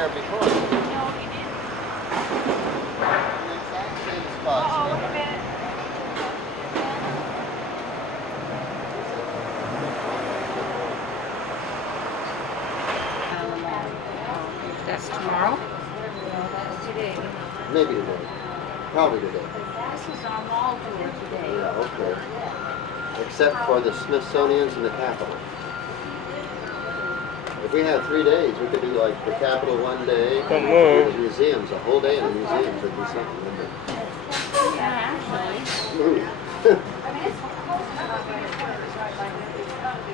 there before. No, he didn't. In the exact same spot. Uh-oh, wait a minute. That's tomorrow? No, that's today. Maybe today. Probably today. This is our mall tour today. Yeah, okay. Except for the Smithsonian's and the Capitol. If we had 3 days, we could do like the Capitol one day, Don't and move. the museums, a whole day in the museums would be something, wouldn't it? Yeah, actually.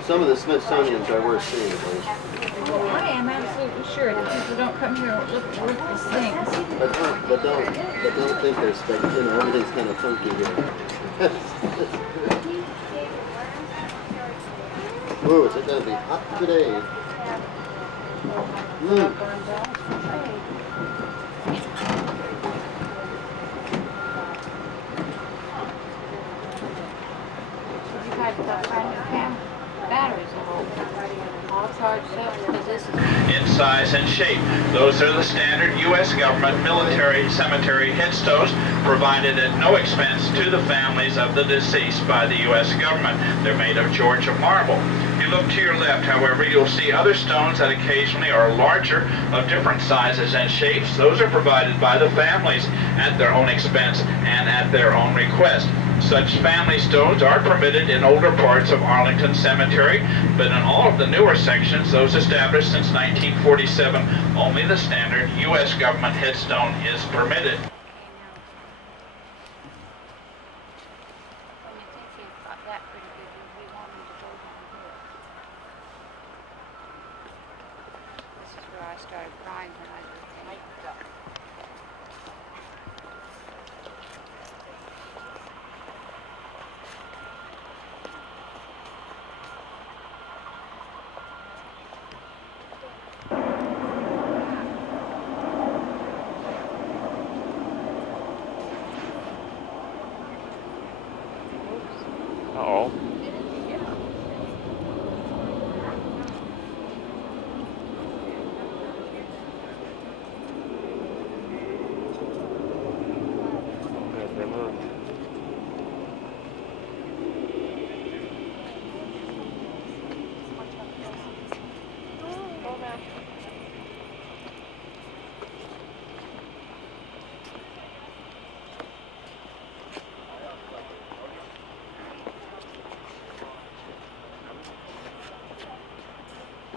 Some of the Smithsonian's are worth seeing, at least. Well, I am absolutely sure that people don't come here and look at worthless things. But don't think they're spectacular. Everything's kind of funky here. Ooh, is it going to be hot today? Mm. You've had brand new batteries all charged up because this is... In size and shape. Those are the standard U.S. government military cemetery headstones provided at no expense to the families of the deceased by the U.S. government. They're made of Georgia marble. If you look to your left, however, you'll see other stones that occasionally are larger, of different sizes and shapes. Those are provided by the families at their own expense and at their own request. Such family stones are permitted in older parts of Arlington Cemetery, but in all of the newer sections, those established since 1947, only the standard U.S. government headstone is permitted. When you think you've got that pretty good, you'll be wanting to go down here. This is where I started crying when I was a kid. Uh-oh. Yes, they moved.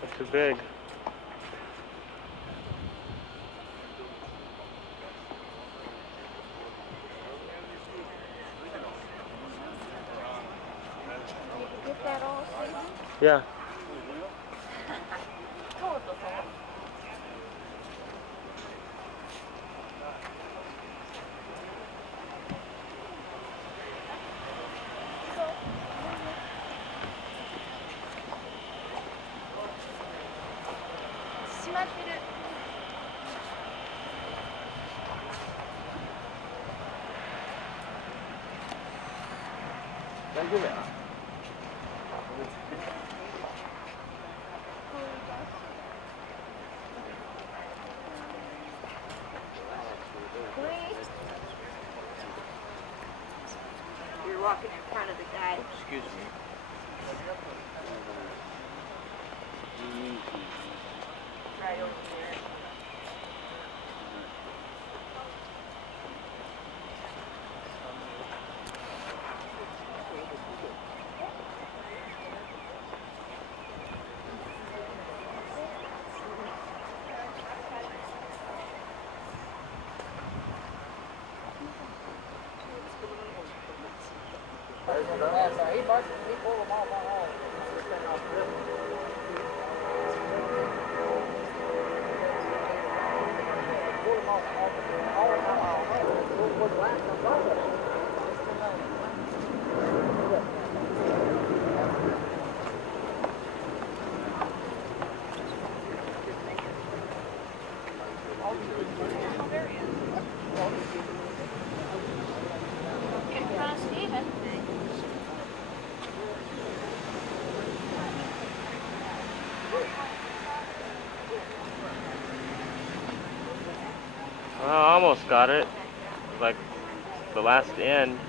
That's too big. Get that all season? Yeah. You're walking in front of the guy. Excuse me. Right over there. In front of Stephen. got it. Like the last inn.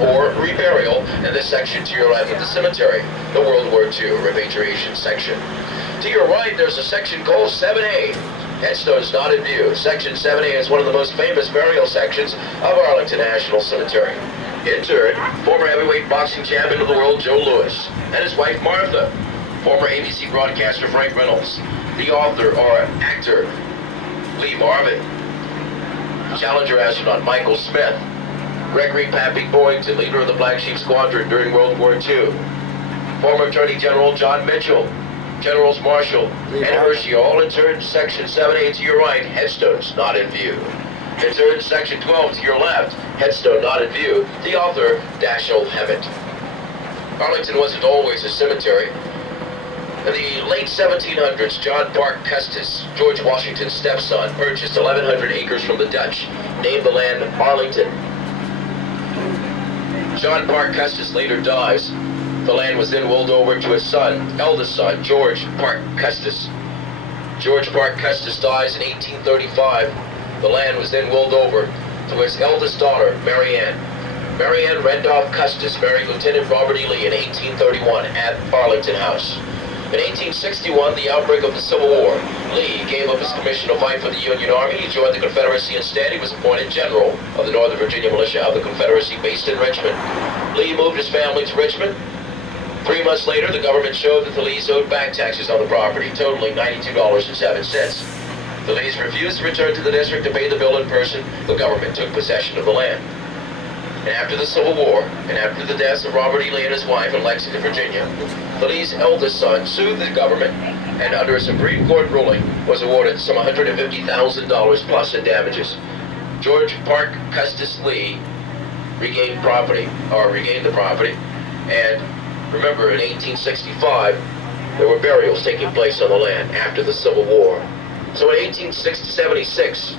Or reburial in this section to your left of the cemetery, the World War II repatriation section. To your right, there's a section called 7A. Headstones not in view. Section 7A is one of the most famous burial sections of Arlington National Cemetery. Interred, former heavyweight boxing champion of the world Joe Louis, and his wife Martha, former ABC broadcaster Frank Reynolds, the author or actor Lee Marvin, Challenger astronaut Michael Smith, Gregory Pappy Boynton, leader of the Black Sheep Squadron during World War II, former Attorney General John Mitchell, Generals Marshall and Hershey, all interred in Section 7A to your right, headstones not in view. Interred in Section 12 to your left, headstone not in view, the author Dashiell Hammett. Arlington wasn't always a cemetery. In the late 1700s, John Parke Custis, George Washington's stepson, purchased 1,100 acres from the Dutch, named the land Arlington. John Parke Custis later dies. The land was then willed over to his son, eldest son, George Parke Custis. George Parke Custis dies in 1835. The land was then willed over to his eldest daughter, Mary Ann. Mary Ann Randolph Custis married Lieutenant Robert E. Lee in 1831 at Arlington House. In 1861, the outbreak of the Civil War, Lee gave up his commission to fight for the Union Army. He joined the Confederacy instead. He was appointed general of the Northern Virginia Militia of the Confederacy based in Richmond. Lee moved his family to Richmond. 3 months later, the government showed that the Lees owed back taxes on the property, totaling $92.07. The Lees refused to return to the district to pay the bill in person. The government took possession of the land. And after the Civil War, and after the deaths of Robert E. Lee and his wife in Lexington, Virginia, the Lee's eldest son sued the government, and under a Supreme Court ruling, was awarded some $150,000 plus in damages. George Parke Custis Lee regained the property, and remember, in 1865, there were burials taking place on the land after the Civil War. So in 1876,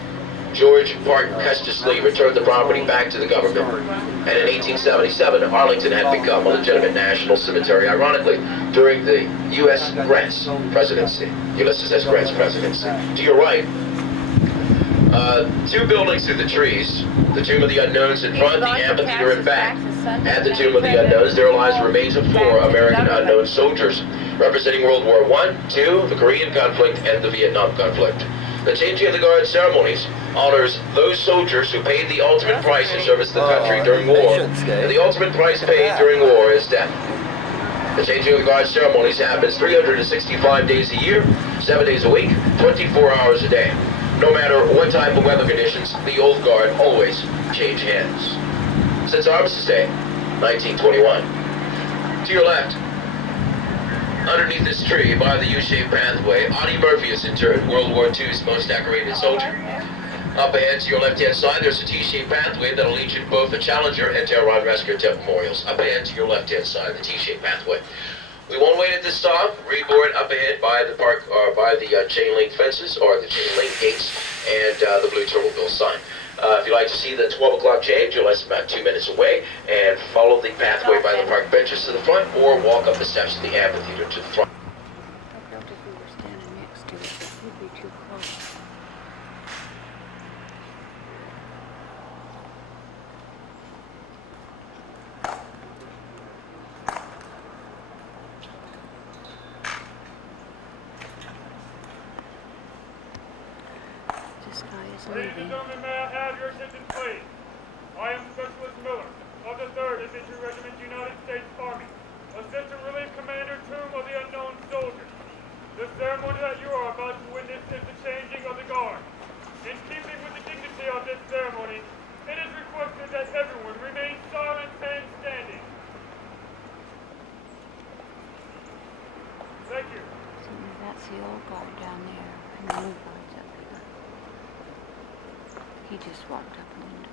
George Parke Custis Lee returned the property back to the government, and in 1877, Arlington had become a legitimate national cemetery, ironically, during the Ulysses S. Grant's presidency. To your right, 2 buildings through the trees, the Tomb of the Unknowns in front, the amphitheater in back. At the Tomb of the Unknowns, there lies the remains of 4 American unknown soldiers, representing World War I, II, the Korean conflict, and the Vietnam conflict. The changing of the guard ceremonies honors those soldiers who paid the ultimate price in service to the country during war, and the ultimate price paid during war is death. The changing of the guard ceremonies happens 365 days a year, 7 days a week, 24 hours a day. No matter what type of weather conditions, the old guard always change hands. Since Armistice Day, 1921. To your left, underneath this tree, by the U-shaped pathway, Audie Murphy is interred, World War II's most decorated soldier. Up ahead to your left-hand side, there's a T-shaped pathway that'll lead you to both the Challenger and Tehran Rescue Tent memorials. Up ahead to your left-hand side, the T-shaped pathway. We won't wait at this stop. Reboard up ahead by the park, or by the chain link fences, or the chain link gates, and the blue Turtleville sign. If you'd like to see the 12 o'clock change, you're less than about 2 minutes away, and follow the pathway by the park benches to the front, or walk up the steps to the amphitheater to the front. I felt if we were standing next to it, it would be too close. This guy is Ladies and leaving. gentlemen, may I have your attention, please? I am Specialist Miller of the 3rd Infantry Regiment, United States Army, Assistant Relief Commander, Tomb of the Unknown Soldier. The ceremony that you are about to witness is the changing of the guard. In keeping with the dignity of this ceremony, it is requested that everyone remain silent and standing. Thank you. So that's the old guard down there, and the new guard's up here. He just walked up the window.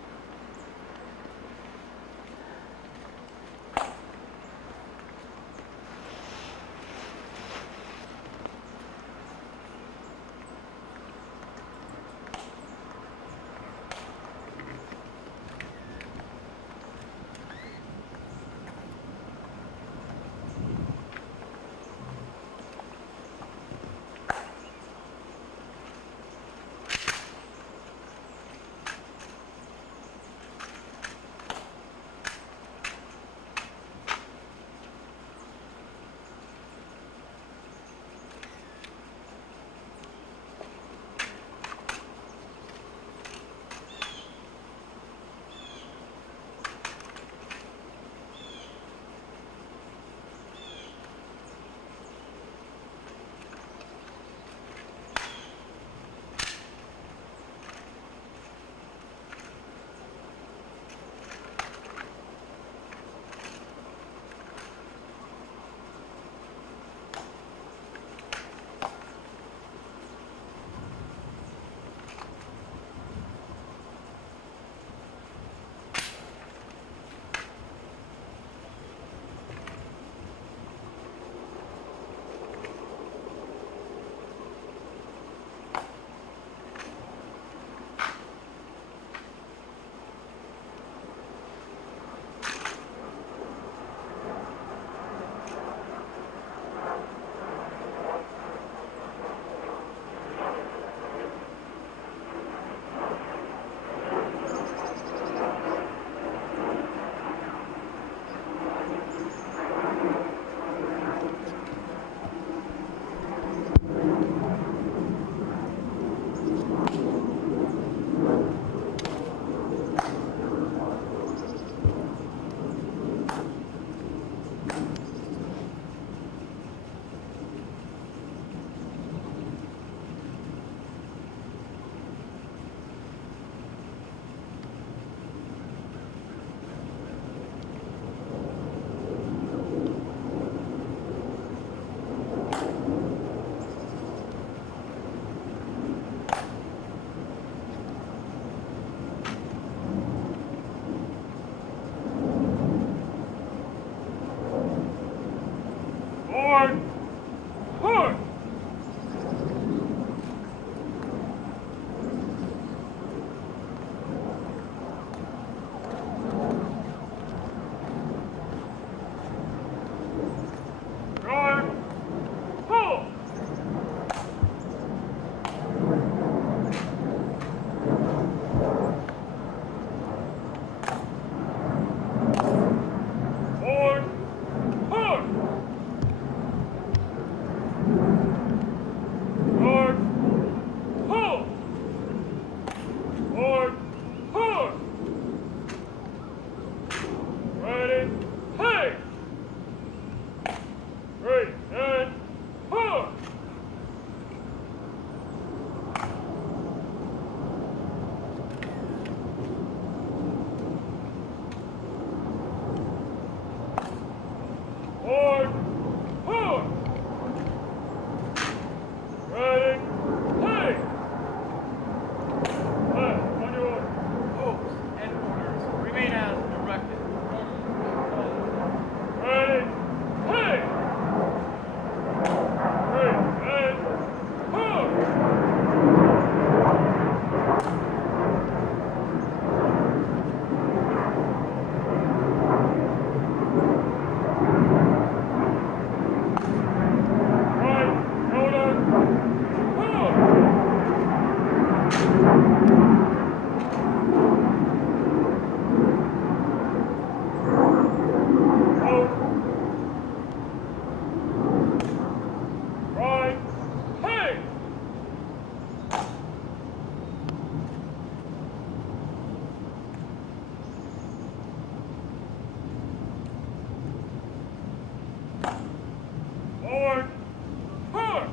Forward! Forward! Guard! Pull! Forward! Forward! Guard! Pull! Forward! Forward! Ready! Hey! Ready, and forward! Forward! Forward! Ready! Hey! Left, on your order. Moves and orders remain as directed. Ready! Hey! Ready, and forward! Right, shoulder, forward! Out. Right, hey! Forward, forward!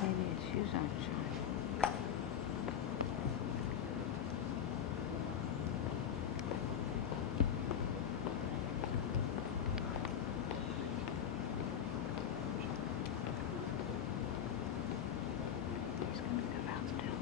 Maybe his shoes aren't shiny. He's gonna come out and tell us.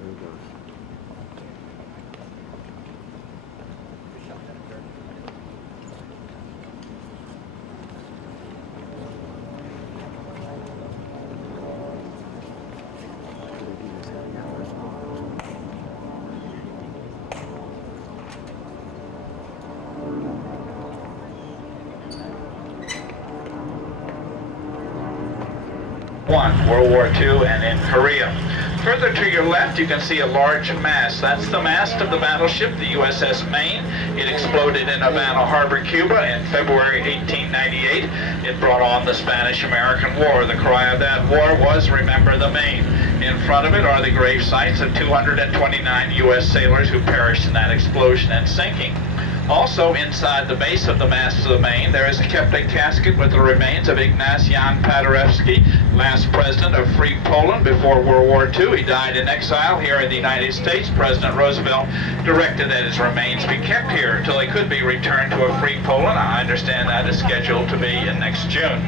There he goes. World War II, and in Korea. Further to your left, you can see a large mast. That's the mast of the battleship, the USS Maine. It exploded in Havana Harbor, Cuba in February 1898. It brought on the Spanish-American War. The cry of that war was, "Remember the Maine." In front of it are the grave sites of 229 U.S. sailors who perished in that explosion and sinking. Also, inside the base of the mast of the Maine, there is kept a casket with the remains of Ignacy Jan Paderewski, last president of free Poland before World War II. He died in exile here in the United States. President Roosevelt directed that his remains be kept here until they could be returned to a free Poland. I understand that is scheduled to be in next June.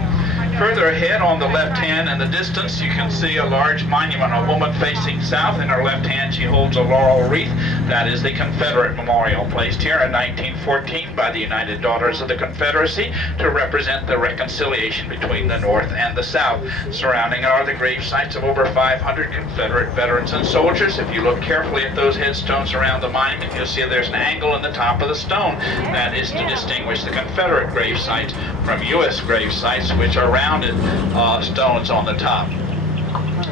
Further ahead on the left hand in the distance, you can see a large monument, a woman facing south. In her left hand, she holds a laurel wreath. That is the Confederate memorial placed here in 1914 by the United Daughters of the Confederacy to represent the reconciliation between the North and the South. Surrounding it are the grave sites of over 500 Confederate veterans and soldiers. If you look carefully at those headstones around the monument, you'll see there's an angle in the top of the stone. That is to distinguish the Confederate grave sites from U.S. grave sites, which are rounded stones on the top.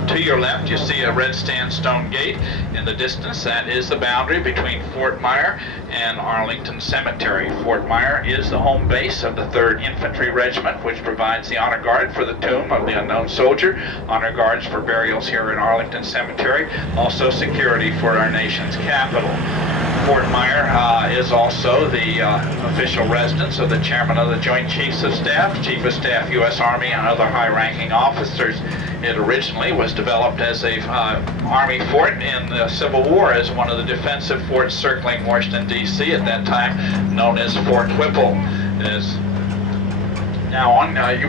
To your left, you see a red sandstone gate. In the distance, that is the boundary between Fort Myer and Arlington Cemetery. Fort Myer is the home base of the 3rd Infantry Regiment, which provides the honor guard for the tomb of the unknown soldier, honor guards for burials here in Arlington Cemetery, also security for our nation's capital. Fort Myer is also the official residence of the Chairman of the Joint Chiefs of Staff, Chief of Staff, U.S. Army, and other high-ranking officers. It originally was developed as a Army fort in the Civil War as one of the defensive forts circling Washington, D.C. at that time, known as Fort Whipple.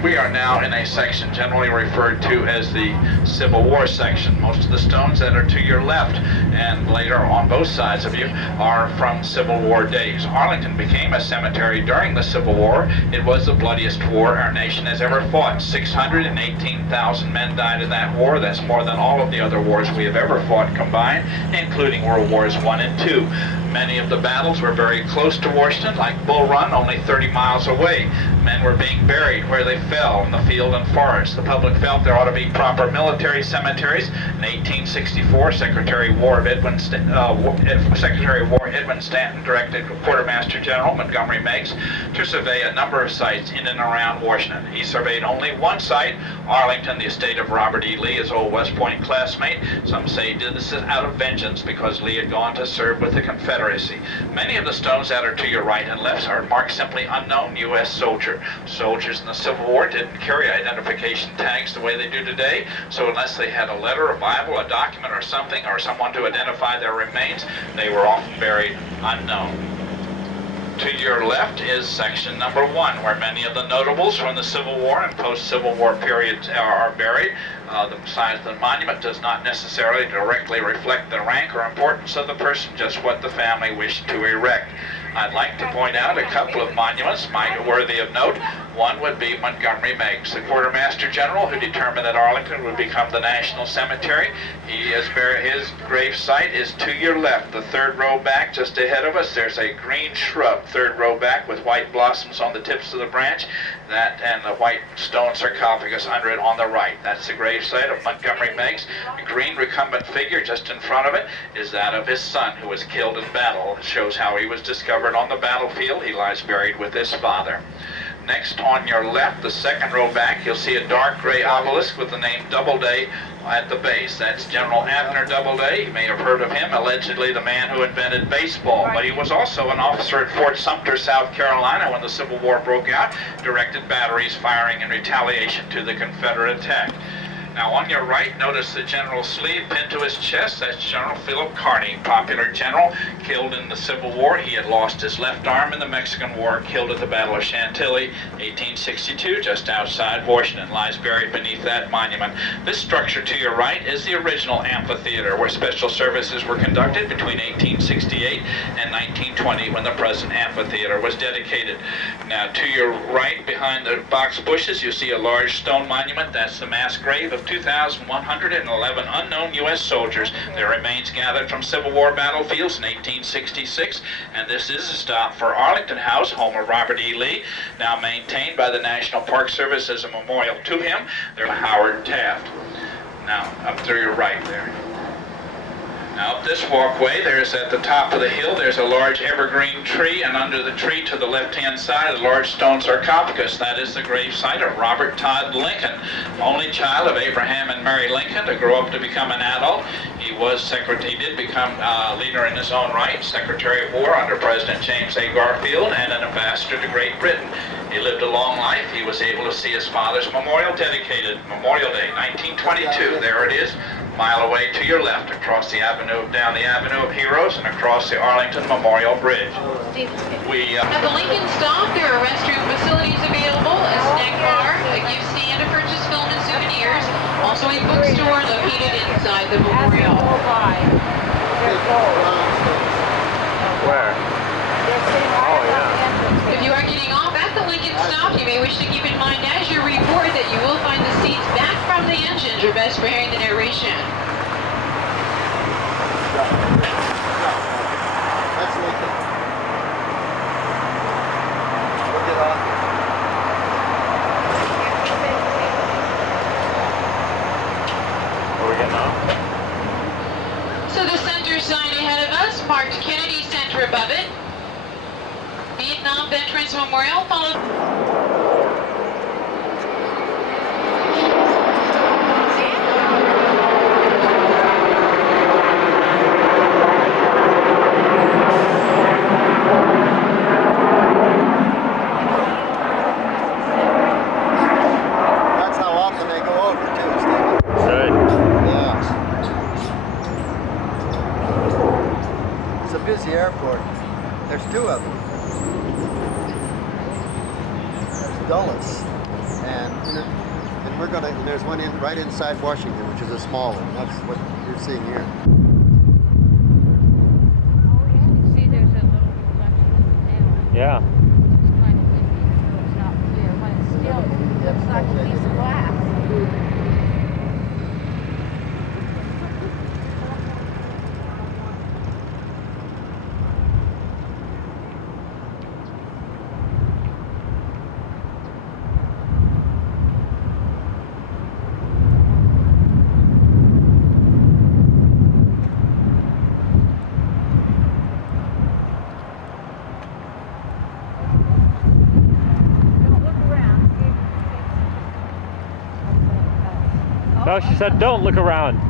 We are now in a section generally referred to as the Civil War section. Most of the stones that are to your left and later on both sides of you are from Civil War days. Arlington became a cemetery during the Civil War. It was the bloodiest war our nation has ever fought. 618,000 men died in that war. That's more than all of the other wars we have ever fought combined, including World Wars I and II. Many of the battles were very close to Washington, like Bull Run, only 30 miles away. Men were being buried where they fell, in the field and forest. The public felt there ought to be proper military cemeteries. In 1864, Secretary of War Edwin Stanton directed Quartermaster General Montgomery Meigs to survey a number of sites in and around Washington. He surveyed only one site, Arlington, the estate of Robert E. Lee, his old West Point classmate. Some say he did this out of vengeance because Lee had gone to serve with the Confederacy. Many of the stones that are to your right and left are marked simply unknown U.S. soldier. Soldiers in the Civil War didn't carry identification tags the way they do today, so unless they had a letter, a Bible, a document or something, or someone to identify their remains, they were often buried unknown. To your left is section number 1, where many of the notables from the Civil War and post-Civil War periods are buried. The size of the monument does not necessarily directly reflect the rank or importance of the person, just what the family wished to erect. I'd like to point out a couple of monuments worthy of note. One would be Montgomery Meigs, the quartermaster general who determined that Arlington would become the national cemetery. His grave site is to your left, the third row back, just ahead of us. There's a green shrub, third row back, with white blossoms on the tips of the branch, and the white stone sarcophagus under it on the right. That's the grave site of Montgomery Meigs. The green recumbent figure just in front of it is that of his son, who was killed in battle. It shows how he was discovered on the battlefield. He lies buried with his father. Next, on your left, the second row back, you'll see a dark gray obelisk with the name Doubleday at the base. That's General Abner Doubleday. You may have heard of him, allegedly the man who invented baseball. But he was also an officer at Fort Sumter, South Carolina, when the Civil War broke out, directed batteries firing in retaliation to the Confederate attack. Now, on your right, notice the general's sleeve pinned to his chest. That's General Philip Kearny, popular general, killed in the Civil War. He had lost his left arm in the Mexican War, killed at the Battle of Chantilly, 1862, just outside Washington, lies buried beneath that monument. This structure to your right is the original amphitheater, where special services were conducted between 1868 and 1920, when the present amphitheater was dedicated. Now, to your right, behind the box bushes, you see a large stone monument. That's the mass grave of 2,111 unknown U.S. soldiers. Their remains gathered from Civil War battlefields in 1866, and this is a stop for Arlington House, home of Robert E. Lee, now maintained by the National Park Service as a memorial to him. There's Howard Taft. Now, up to your right there. Now, up this walkway, there's at the top of the hill, there's a large evergreen tree, and under the tree to the left-hand side, a large stone sarcophagus. That is the grave site of Robert Todd Lincoln, only child of Abraham and Mary Lincoln to grow up to become an adult. He did become a leader in his own right, Secretary of War under President James A. Garfield, and an ambassador to Great Britain. He lived a long life. He was able to see his father's memorial dedicated, Memorial Day, 1922. There it is. Mile away to your left, across the avenue, down the Avenue of Heroes, and across the Arlington Memorial Bridge. At the Lincoln stop, there are restroom facilities available, a snack bar, a gift stand to purchase film and souvenirs, also a bookstore located inside the memorial. Where? Oh, yeah. If you are getting off at the Lincoln stop, you may wish to keep in mind as you report that you will find the seats back from the engines are best for hearing the narration. That's Lincoln. We'll get off. Are we getting off? So the center sign ahead of us marked Kennedy Center above it. Vietnam Veterans Memorial followed. That's how often they go over too, Stephen. Good. Yeah. It's a busy airport. There's two of them. There's Dulles, and we're gonna. And there's one right inside Washington, which is a small one. That's what you're seeing here. Oh, yeah, see there's a little reflection now. Yeah. It's kind of dingy, so it's not clear, but it still looks like a piece of glass. No, she said don't look around.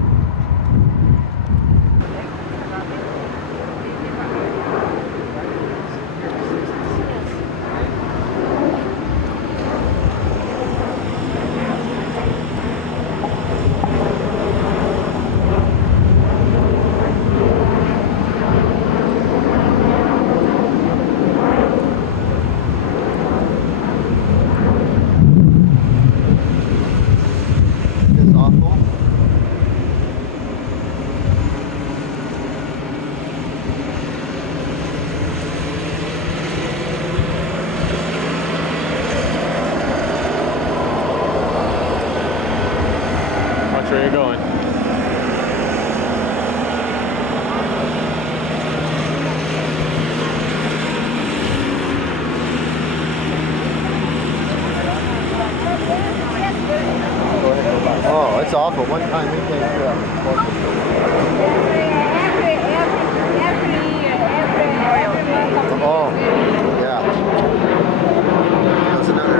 Watch where you're going. Oh, it's awful. One time we came through. Oh, yeah. That's another.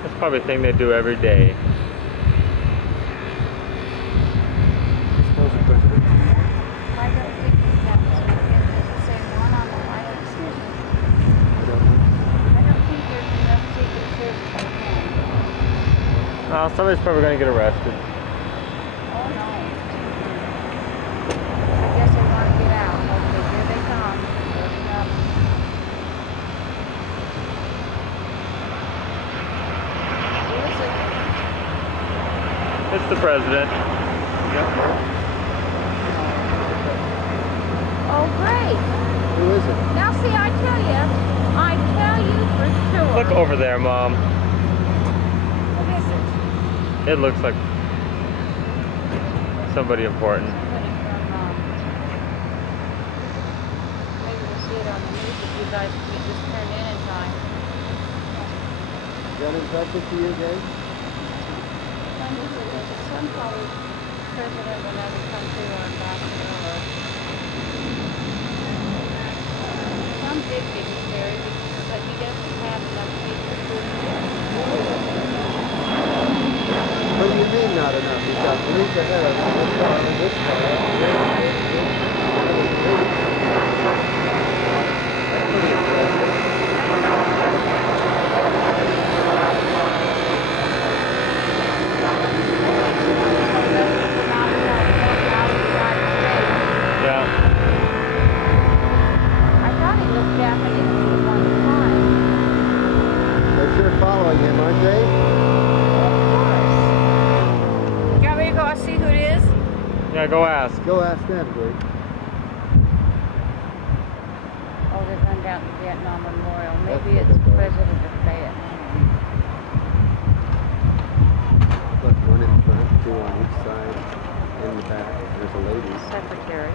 That's probably a thing they do every day. Somebody's probably going to get arrested. Oh no. I guess they want to get out. Okay, here they come. Who is it? It's the president. Oh great. Who is it? Now see, I tell you for sure. Look over there, Mom. What is it? It looks like somebody important. Somebody from, maybe we'll see it on the news if you guys can just turn in time. Got in touch with you, Dave? Some probably president of another country or ambassador or some big dignitary, but he doesn't have enough people to Who's ahead of them? This car, this car. That's pretty impressive. Yeah. I thought he looked Japanese at one time. They're sure following him, aren't they? Of course. You want me to go see who it is? Yeah, go ask. Go ask them, please. Oh, they're going down to the Vietnam Memorial. Maybe That's it's what they're President of Vietnam. Look, one in front, two on each side, in the back. There's a lady. Secretary.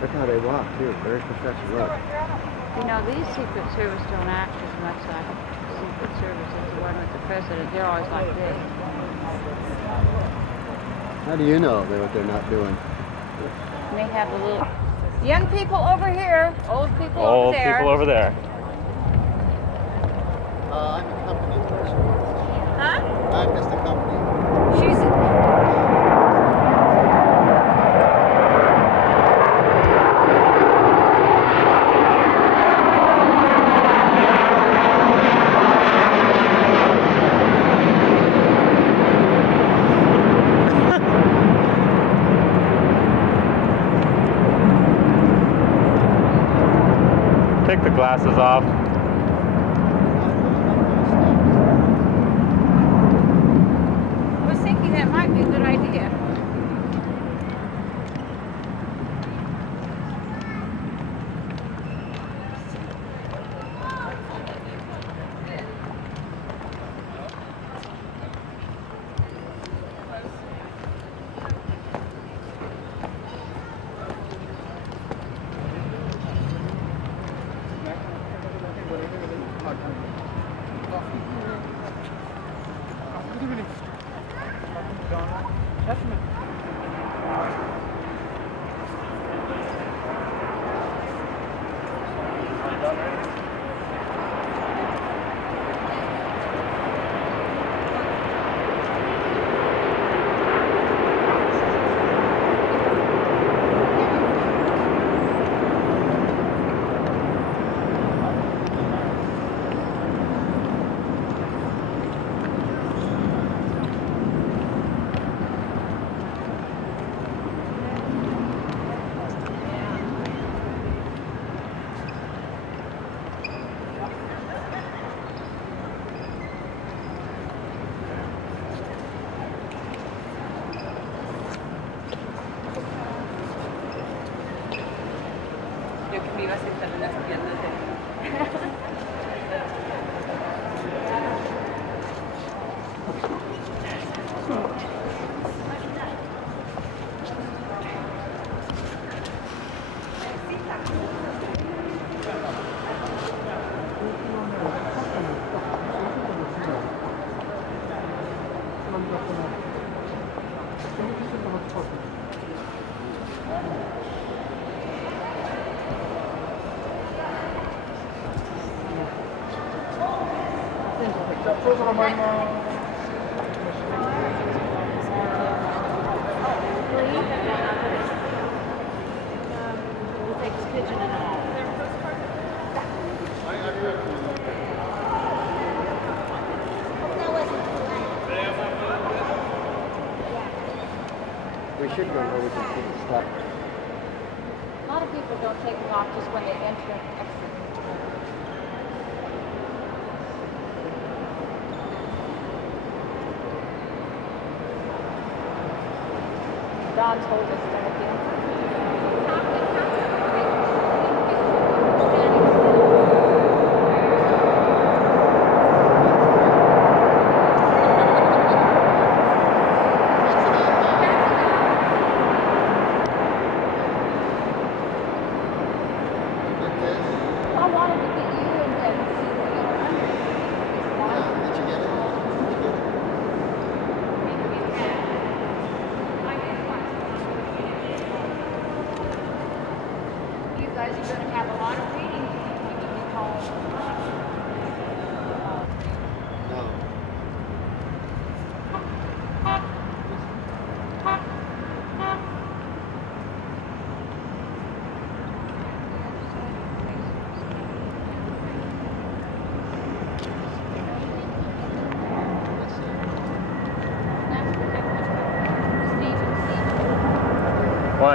Look how they walk, too. Very professional. Look. You know, these Secret Service don't act as much like Secret Service as the one with the president. They're always like this. How do you know what they're not doing? And they have the little young people over here, old people over Old there. people over there. I'm a company person. Huh? I'm just a company. She's. Take the glasses off. I was thinking that might be a good idea. Yo que me iba a sentar en las piernas de We should go where we can see the stuff. A lot of people don't take them off just when they enter and exit. Don told us that again. I wanted to get you and then see what you were under. Did you get it? You guys are going to have a lot of reading when you get home.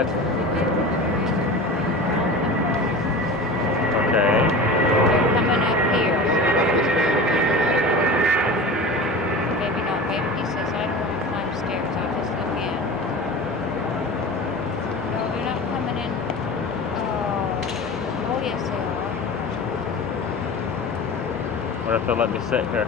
What? Okay. They're coming up here. Maybe not. Maybe he says, I don't want to climb stairs. I'll just look in. No, they're not coming in. Oh, yes, they are. What if they'll let me sit here?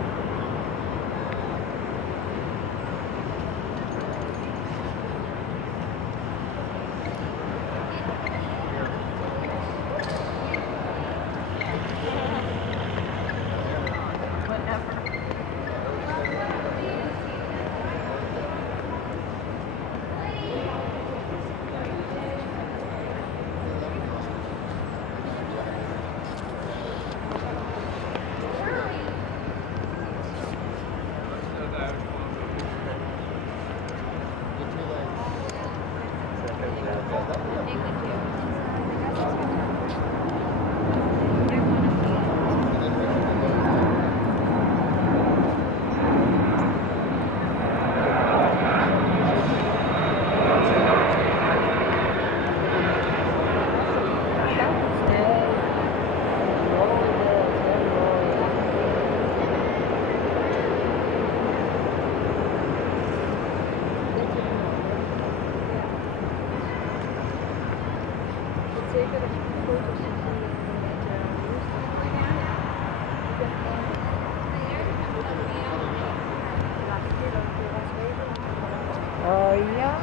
Oh ja.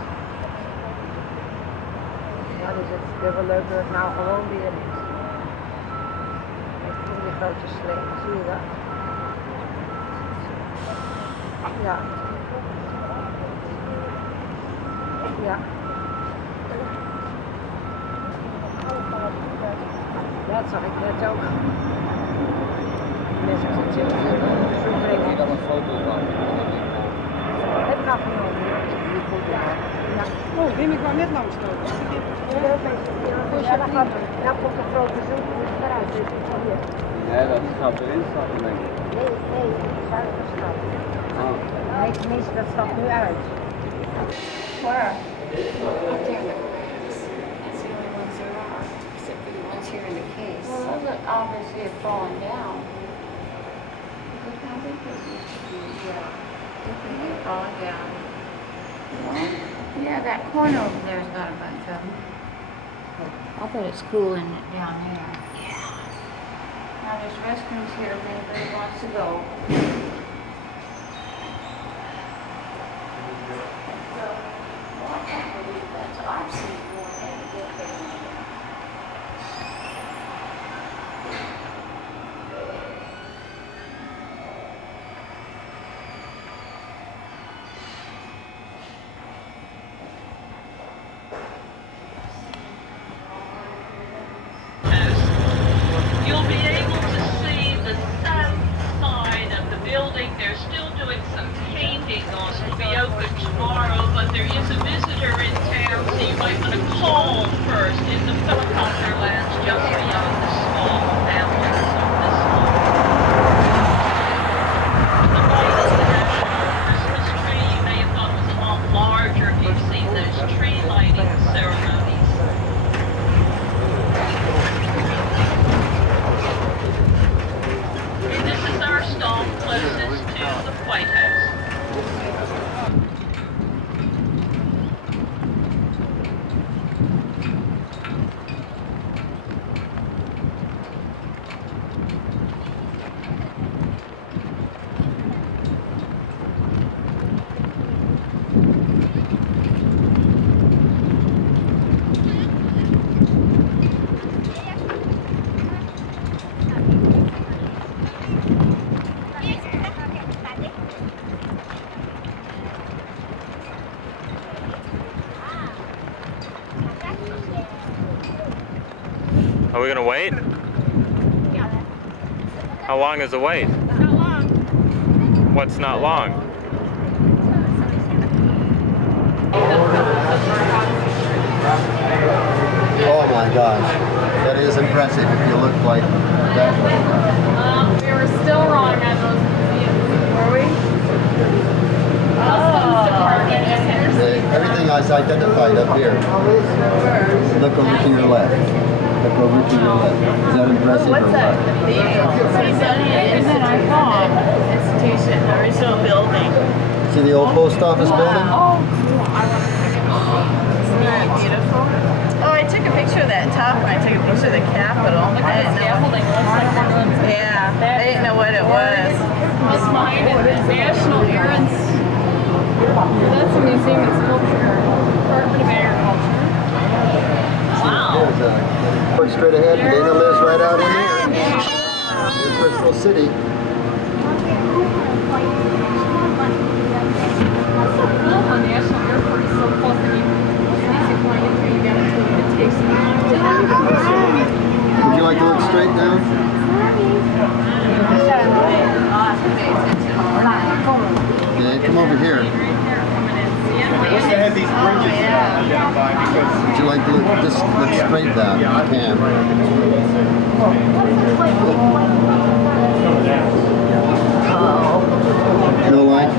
Ja, dus het is wel leuk dat het nou gewoon weer is. Met die grote slee, zie je dat? Ja. Ja. Dat zag ik net ook. Mensen zitten hier dan een foto van. Het gaat genomen. Ja. Oh, Wim, ik wou net langslopen. Ja, dan komt een grote zoek eruit. Nee, dat gaat erin stappen, denk ik. Nee, daar is het stap. Nee, tenminste, dat stapt nu uit. Where? Up there. That's the only ones there are, except for the ones here in the case. Well, those are obviously have fallen down. Look how big this is. Yeah. Look at it falling down. Yeah, that corner over there's got a bunch of them. I bet it's cooling it down there. Yeah. Now there's restrooms here if anybody wants to go. Well, I can't believe that. So I've seen more than I get there. You'll be able to see the south side of the building. They're still doing some painting on it. It'll be open tomorrow, but there is a visitor in town, so you might want to call first in the helicopter lounge just beyond the small outlets of this hall. The light is the national Christmas tree. You may have thought it was a lot larger if you've seen those tree lighting ceremonies. This is our stall closest to the White House. Are we gonna wait? How long is the wait? Not long. What's not long? Oh my gosh, that is impressive if you look like that way. We were still wrong at those museums, were we? Customs department and Henderson. Everything is identified up here. Look over to your left. Look over to your left. Is that impressive? What's that? The Smithsonian institution, the original building. See the old post office building? Oh, cool. Isn't that beautiful? Oh, I took a picture of that top and I took a picture of the Capitol. I didn't know. Yeah, I didn't know what it was. It's mine at the National Air and that's a museum and sculpture. Department of Agriculture. Wow. Look straight ahead. Dana lives right out in here. In Bristol City. That's so cool how National Airport is so close and you fly in there, you got it takes a long time. Would you like to look straight down? Okay, come over here. I wish they had these bridges identified because Would you like to look, just look straight down? You can. No light?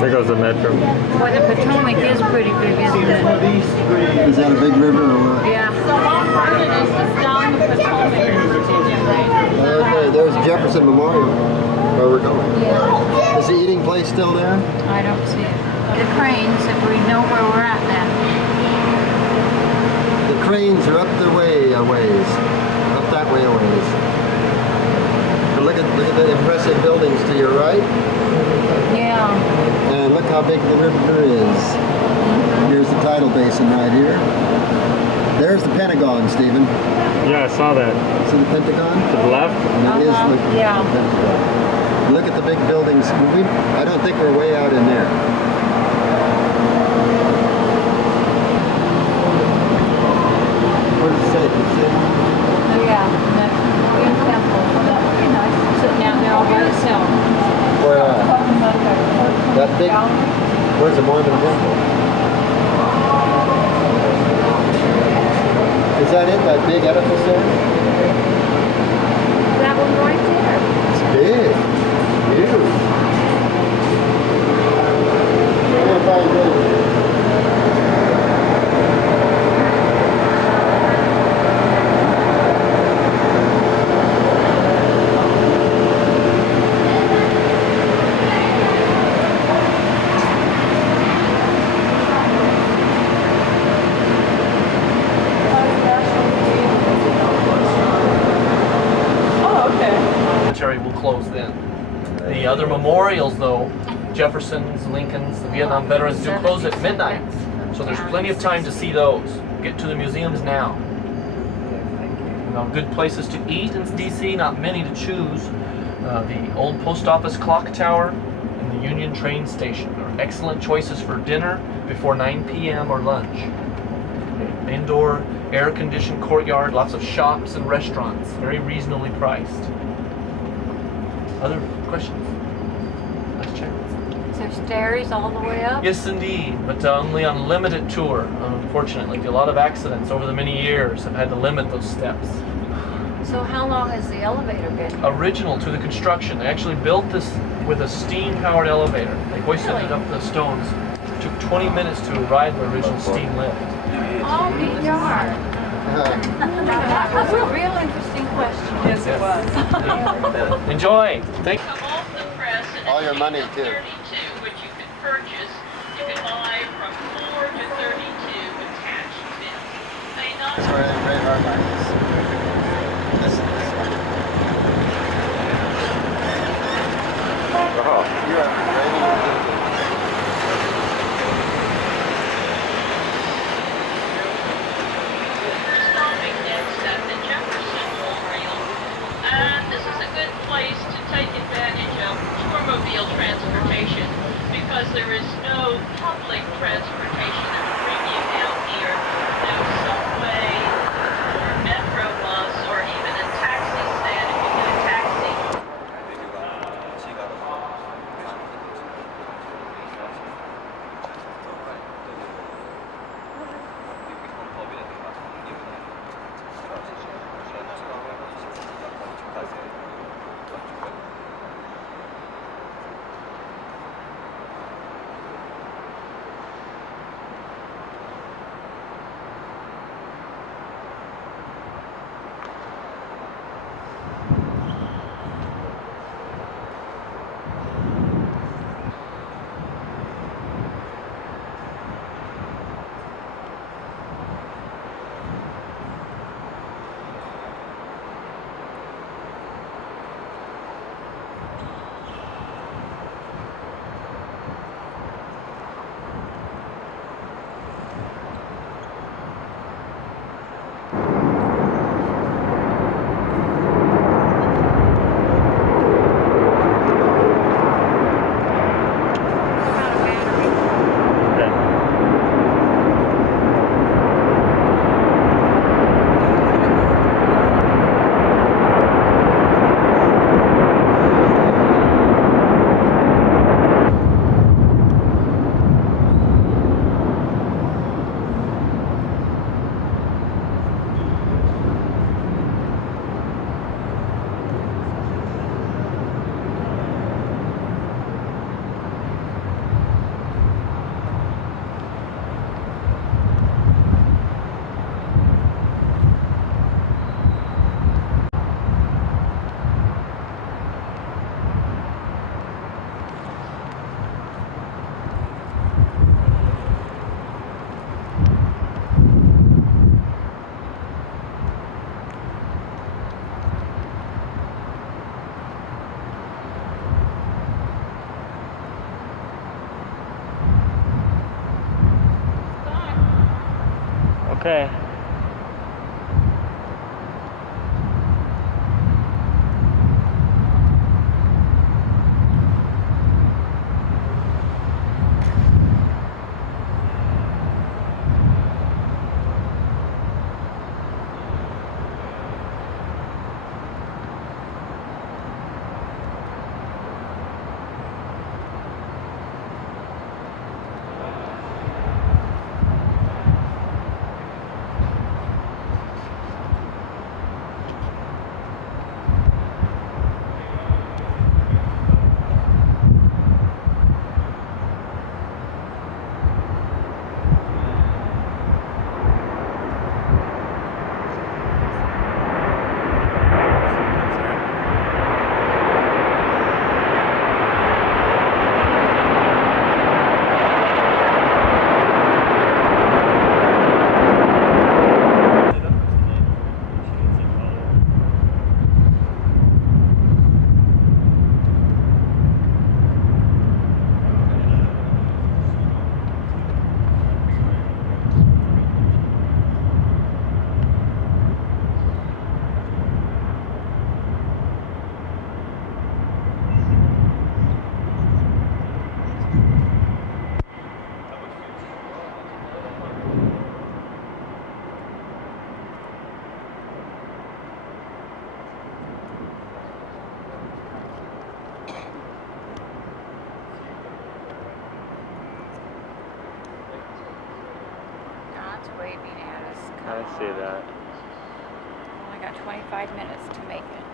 There goes the metro. Boy, the Potomac is pretty big, isn't it? Is that a big river or what? Yeah. So how far it is just down the Potomac, Virginia, right? Okay, there's Jefferson Memorial, where we're going. Yeah. Is the eating place still there? I don't see it. The cranes, if we know where we're at now. The cranes are up the way a ways. Up that way a ways. But look at the impressive buildings to your right. Yeah. And look how big the river is. Here's the tidal basin right here. There's the Pentagon, Stephen. Yeah, I saw that. See the Pentagon? To the left? And it is the Yeah. Pentagon. Look at the big buildings. I don't think we're way out in there. What does it say? Does it say? Oh, yeah. That's Korean temple. That would be nice. Sitting out there all by itself. Where at? That big? Where's the Mormon temple? Is that it? That big edifice there? That one right there. It's big. Huge. I'm gonna find it. Will close then. The other memorials, though, Jefferson's, Lincoln's, the Vietnam veterans, do close at midnight. So there's plenty of time to see those. Get to the museums now. Now, good places to eat in DC, not many to choose. The old post office clock tower and the Union train station are excellent choices for dinner before 9 p.m. or lunch. Indoor, air-conditioned courtyard, lots of shops and restaurants, very reasonably priced. Other questions? Let's check. Is there stairs all the way up? Yes, indeed, but only on limited tour, unfortunately. A lot of accidents over the many years have had to limit those steps. So how long has the elevator been? Original to the construction. They actually built this with a steam-powered elevator. They hoisted it up the stones. It took 20 minutes to ride the original steam lift. Oh, me yard. That was a real interesting question. Yes, it was. Enjoy. Thank you. Come off the press and All your money, too. 32, which you can purchase. You can buy from 4 to 32 attached bits. May not That's where Ray Hartline is. Listen to this one. Oh. You're right. We're stopping next at the Jefferson Memorial. And this is a good place to take advantage of tourmobile transportation because there is no public transportation that would bring you down here. No subway or metro Okay. God's waving at us. I see that. Only got 25 minutes to make it.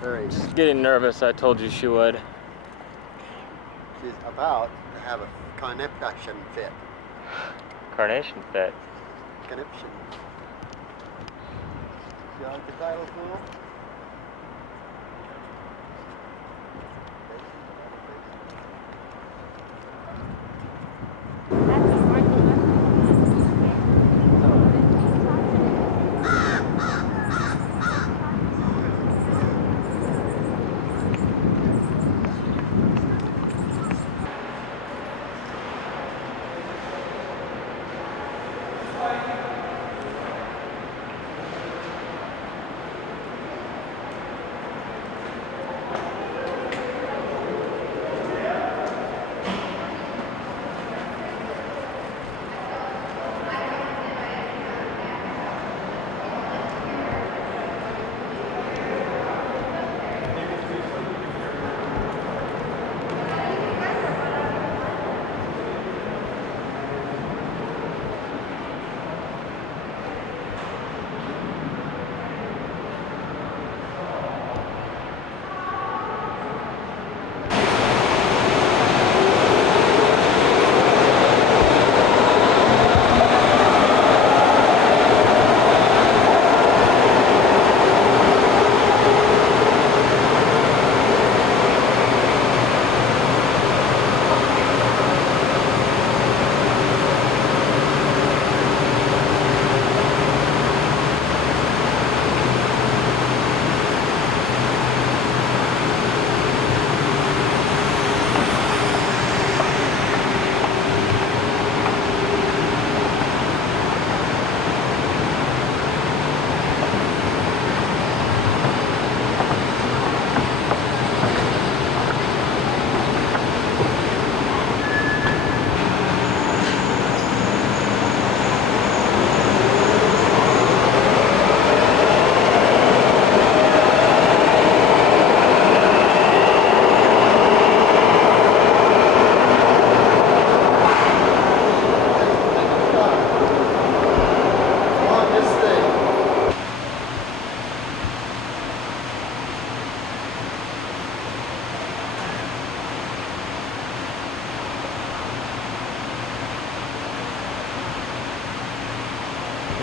Very. She's getting nervous. I told you she would. She's about to have a conniption fit. Carnation fit. Conniption. You like the title, fool?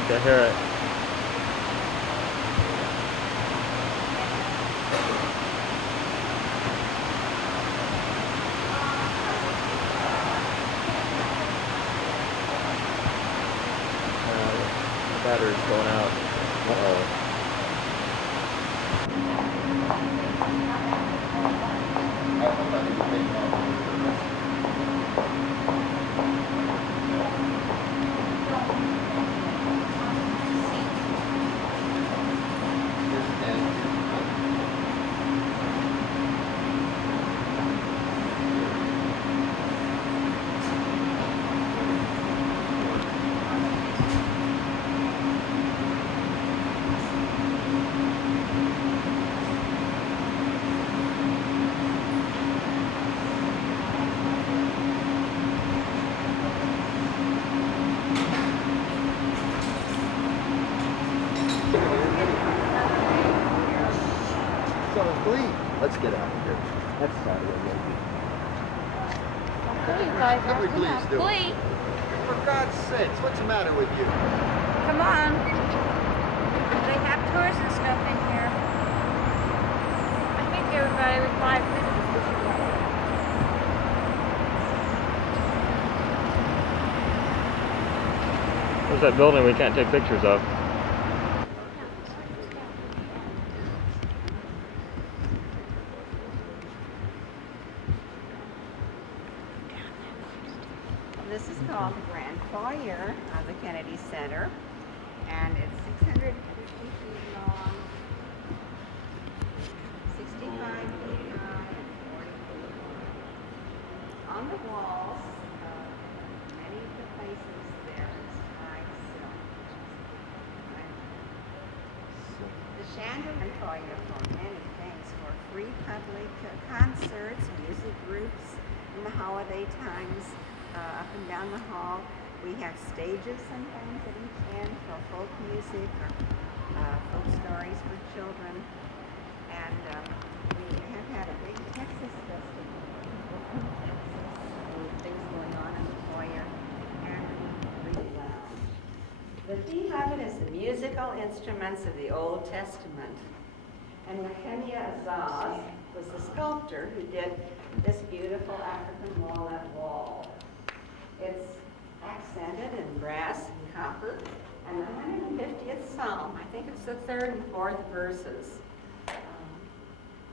I hear it. The battery's going out. Uh-oh. Let's get out of here. That's Saturday. What would Glee's do? Glee. For God's sakes, what's the matter with you? Come on. They have tours and stuff in here. I think everybody was 5 minutes. Where's that building we can't take pictures of? This is called the Grand Foyer of the Kennedy Center, and it's 650 feet long, 65 feet high, and 40 feet wide. On the walls, many of the places there is high silk. The chandelier foyer for many things, for free public concerts, music groups in the holiday times. Up and down the hall, we have stages sometimes at each end for folk music or folk stories for children. And we have had a big Texas festival with things going on in the foyer and really loud. The theme of it is the musical instruments of the Old Testament. And Nehemiah Azaz was the sculptor who did this beautiful African walnut wall. It's accented in brass and copper, and the 150th Psalm, I think it's the 3rd and 4th verses.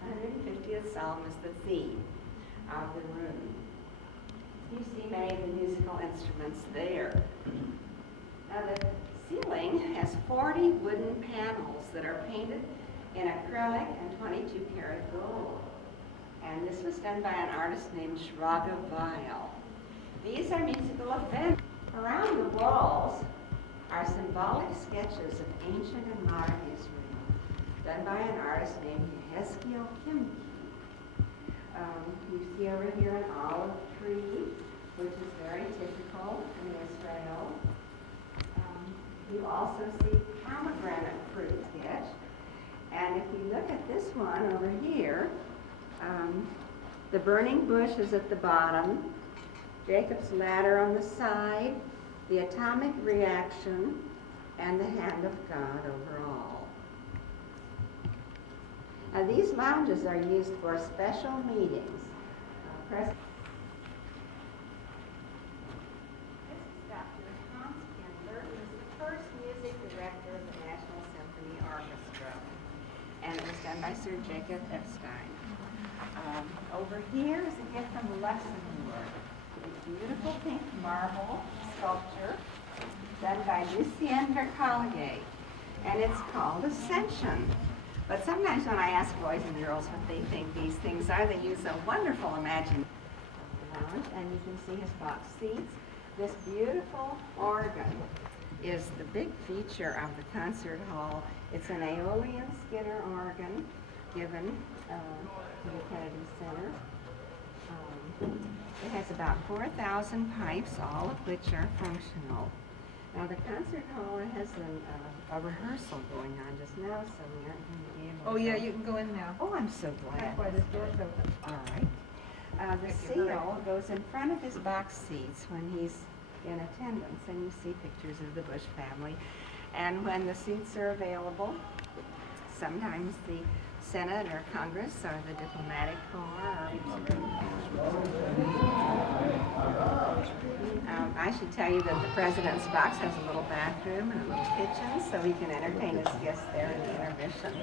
150th Psalm is the theme of the room. You see many of the musical instruments there. Now the ceiling has 40 wooden panels that are painted in acrylic and 22 karat gold. And this was done by an artist named Shraga Weil. These are musical events. Around the walls are symbolic sketches of ancient and modern Israel, done by an artist named Yehezkiel Kimki. You see over here an olive tree, which is very typical in Israel. You also see pomegranate fruit sketch. And if you look at this one over here, the burning bush is at the bottom, Jacob's ladder on the side, the atomic reaction, and the hand of God over all. Now these lounges are used for special meetings. This is Dr. Hans Kindler, who was the first music director of the National Symphony Orchestra, and it was done by Sir Jacob Epstein. Over here is a gift from Luxembourg. A beautiful pink marble sculpture done by Lucien Vercollier, and it's called Ascension. But sometimes when I ask boys and girls what they think these things are, they use a wonderful imagination. And you can see his box seats. This beautiful organ is the big feature of the concert hall. It's an Aeolian Skinner organ given to the Kennedy Center. It has about 4,000 pipes, all of which are functional. Now the concert hall has a rehearsal going on just now, so we aren't going to be able to... Oh yeah, you can go in now. Oh, I'm so glad. That's why this door's open. All right. The seal goes in front of his box seats when he's in attendance, and you see pictures of the Bush family. And when the seats are available, sometimes the Senate or Congress or the diplomatic corps I should tell you that the president's box has a little bathroom and a little kitchen, so he can entertain his guests there in the intermission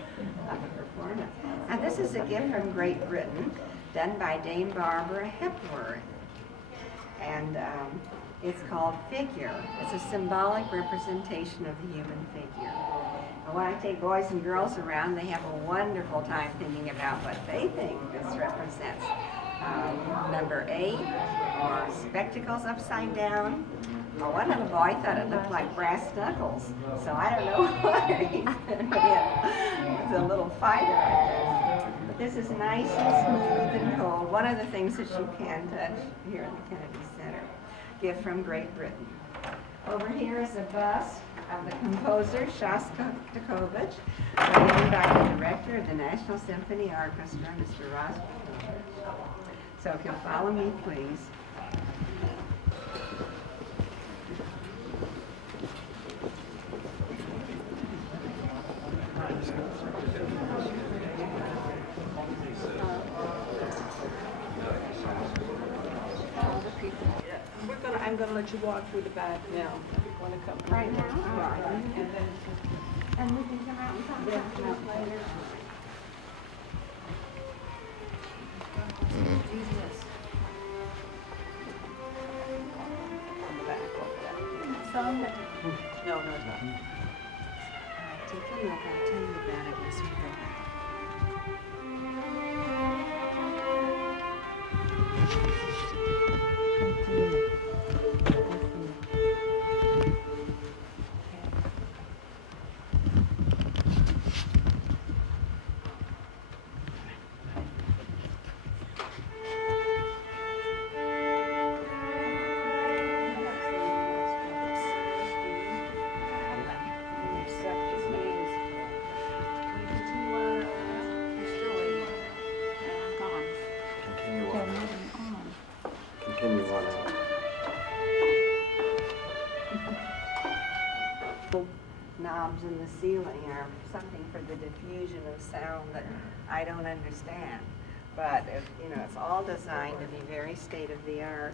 of the performance. Now this is a gift from Great Britain, done by Dame Barbara Hepworth. And it's called Figure. It's a symbolic representation of the human figure. And when I take boys and girls around, they have a wonderful time thinking about what they think this represents. Number 8, or spectacles upside down. Or one little boy thought it looked like brass knuckles, so I don't know what he's been in. It's a little fighter, I guess. But this is nice and smooth and cold. One of the things that you can touch here in the Kennedy Center. Gift from Great Britain. Over here is a bust of the composer Shostakovich, given by the director of the National Symphony Orchestra, Mr. Rostropovich. So if you'll follow me, please. I'm going to let you walk through the back now. If you want to come Right now? Right. And we can come out and talk about it later. Use this. On the back. Some. No, it's not. Take a look. I'll tell you about it as we go back. Continue on out. Knobs in the ceiling are something for the diffusion of sound that I don't understand. But, it's all designed to be very state-of-the-art.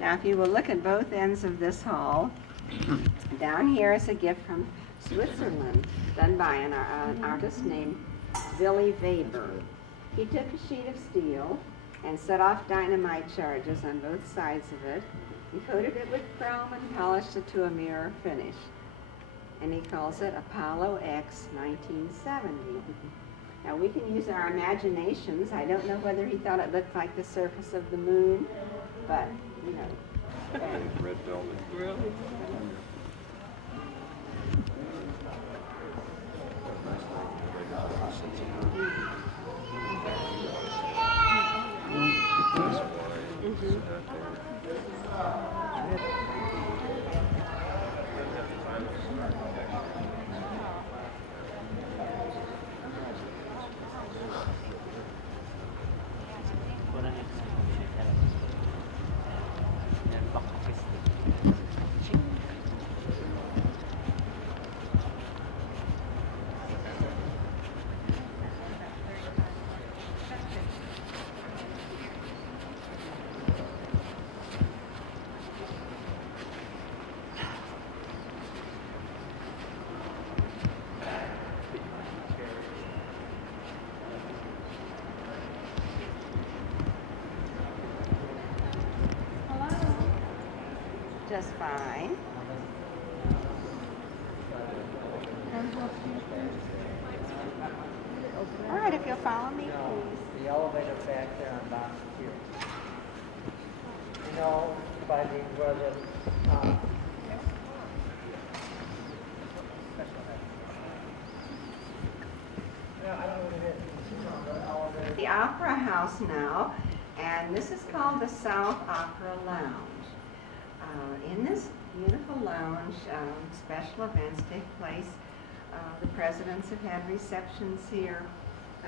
Now, if you will look at both ends of this hall, down here is a gift from Switzerland, done by an artist named Willy Weber. He took a sheet of steel and set off dynamite charges on both sides of it, and coated it with chrome and polished it to a mirror finish. And he calls it Apollo X 1970. Now we can use our imaginations. I don't know whether he thought it looked like the surface of the moon, but, Red velvet. Really? just fine. All right, if you'll follow me, please. The elevator back there on box here. By where the the Opera House now, and this is called the South Opera Lounge. In this beautiful lounge, special events take place. The presidents have had receptions here.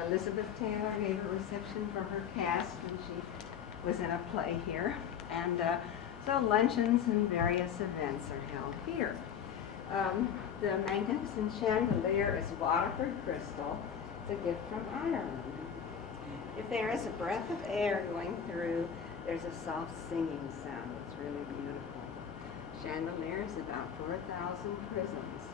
Elizabeth Taylor gave a reception for her cast when she was in a play here. And so luncheons and various events are held here. The magnificent chandelier is Waterford crystal. It's a gift from Ireland. If there is a breath of air going through, there's a soft singing sound. It's really beautiful. Chandelier is about 4,000 prisms.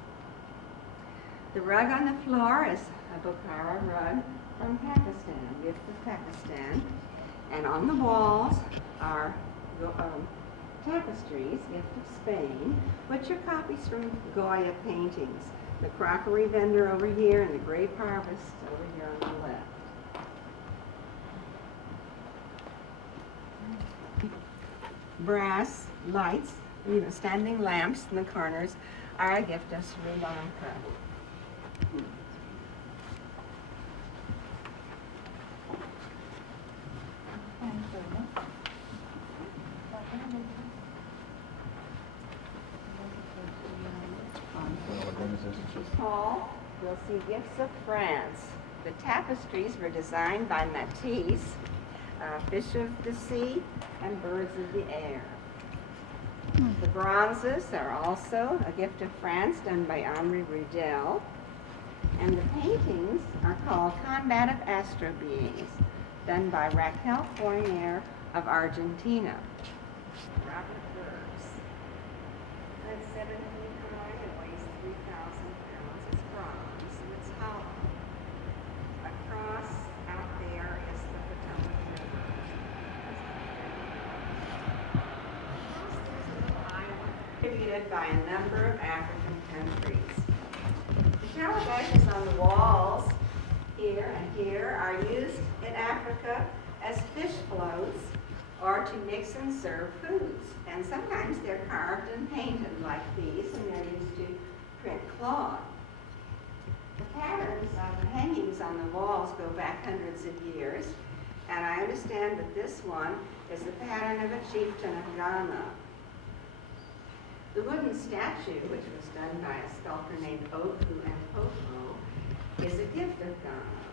The rug on the floor is a Bukhara rug from Pakistan, gift of Pakistan. And on the walls are tapestries, gift of Spain, which are copies from Goya paintings. The crockery vendor over here and the grape harvest over here on the left. Brass lights, standing lamps in the corners are a gift of Sri Lanka. Hall, you'll see gifts of France. The tapestries were designed by Matisse, fish of the sea, and birds of the air. The bronzes are also a gift of France done by Henri Rudel. And the paintings are called Combat of Astro Beings, done by Raquel Fournier of Argentina. Robert Burns. It's 7 feet high and weighs 3,000 pounds. It's bronze and it's hollow. Across out there is the Potomac River. Contributed by a number of African countries. The calabashes on the walls here and here are used in Africa as fish floats or to mix and serve foods. And sometimes they're carved and painted like these, and they're used to print cloth. The patterns of the hangings on the walls go back hundreds of years, and I understand that this one is the pattern of a chieftain of Ghana. The wooden statue, which was done by a sculptor named Oku and Popo, is a gift of Ghana.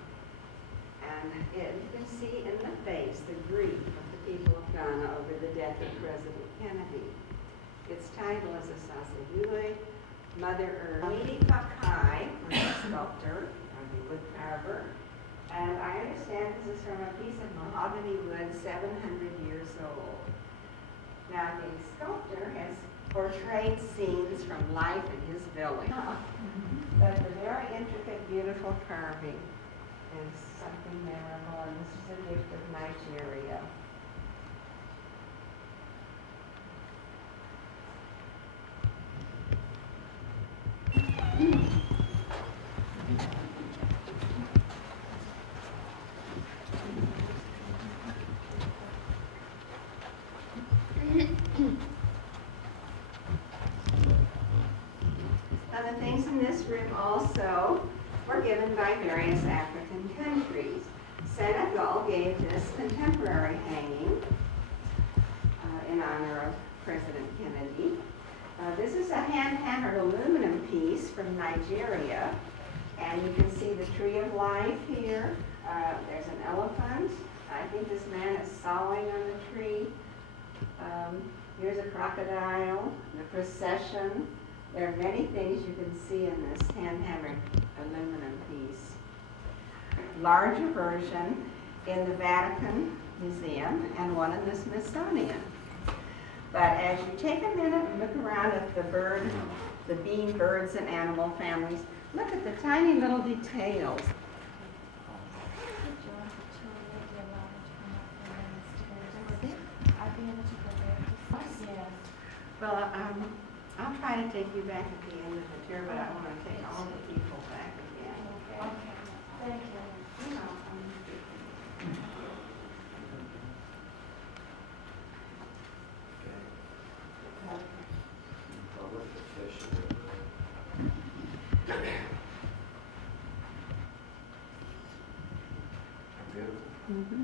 And you can see in the face the grief of the people of Ghana over the death of President Kennedy. Its title is a Sasagule, Mother Earth. Midi Fakai was a sculptor, a wood carver, and I understand this is from a piece of mahogany wood 700 years old. Now the sculptor has portrayed scenes from life in his village. But the very intricate, beautiful carving is something memorable, and this is a gift of Nigeria. Other things in this room also were given by various African countries. Senegal gave this contemporary hanging in honor of President Kennedy. This is a hand-hammered aluminum piece from Nigeria, and you can see the tree of life here. There's an elephant. I think this man is sawing on the tree. Here's a crocodile, the procession. There are many things you can see in this hand-hammered aluminum piece. Larger version in the Vatican Museum and one in the Smithsonian. But as you take a minute and look around at the being birds and animal families, look at the tiny little details. Well, I'll try to take you back at the end of the tour, but I want to take all the people back again. Okay. Thank you. You're welcome. Mm-hmm.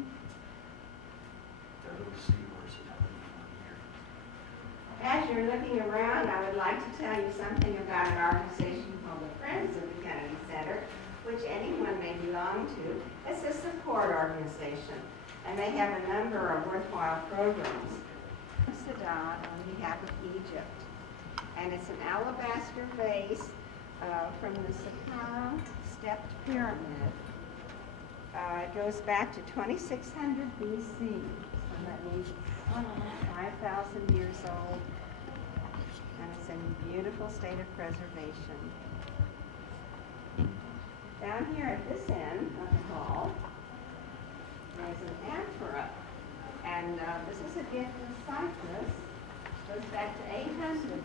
As you're looking around, I would like to tell you something about an organization called the Friends of the Kennedy Center, which anyone may belong to. It's a support organization, and they have a number of worthwhile programs. Sadat on behalf of Egypt, and it's an alabaster vase from the Saqqara stepped pyramid. It goes back to 2600 BC, so that means it's 5,000 years old, and it's in beautiful state of preservation. Down here at this end of the hall, there's an amphora, and this is a gift from Cyprus. Goes back to 800 BC.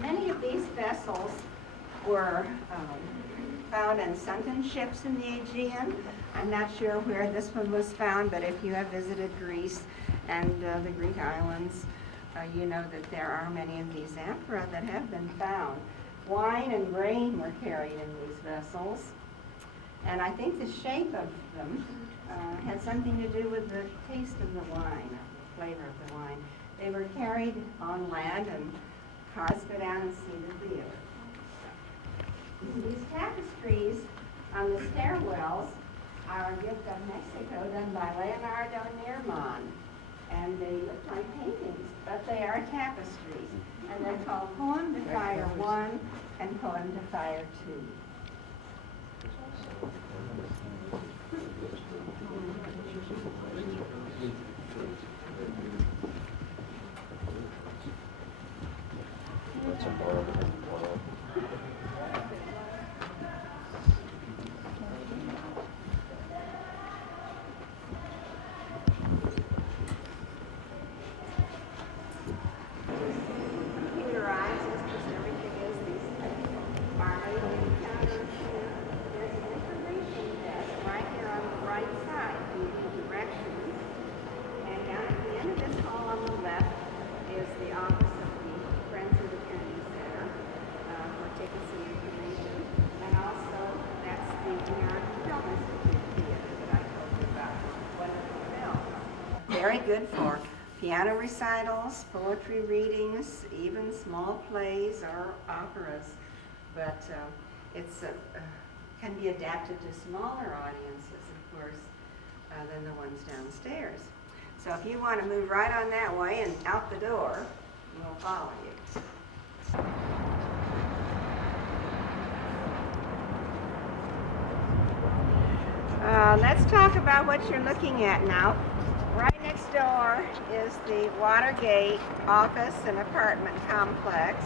Many of these vessels were found in sunken ships in the Aegean. I'm not sure where this one was found, but if you have visited Greece and the Greek islands, you know that there are many of these amphora that have been found. Wine and grain were carried in these vessels, and I think the shape of them had something to do with the taste of the wine, the flavor of the wine. They were carried on land, and cars go down and see the theater. These tapestries on the stairwells are a gift of Mexico done by Leonardo Nirman. And they look like paintings, but they are tapestries. And they're called Poem to Fire 1 and Poem to Fire 2. That's a bar. Very good for piano recitals, poetry readings, even small plays or operas. But it's can be adapted to smaller audiences, of course, than the ones downstairs. So if you want to move right on that way and out the door, we'll follow you. Let's talk about what you're looking at now. Right next door is the Watergate office and apartment complex.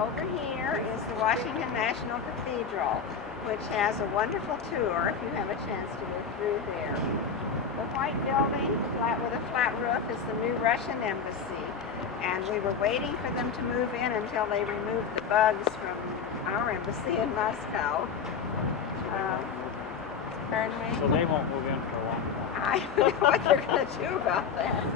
Over here is the Washington National Cathedral, which has a wonderful tour if you have a chance to go through there. The white building, flat with a flat roof, is the new Russian embassy, and we were waiting for them to move in until they removed the bugs from our embassy in Moscow. Pardon me? So they won't move in for a long time. I don't know what they're going to do about that.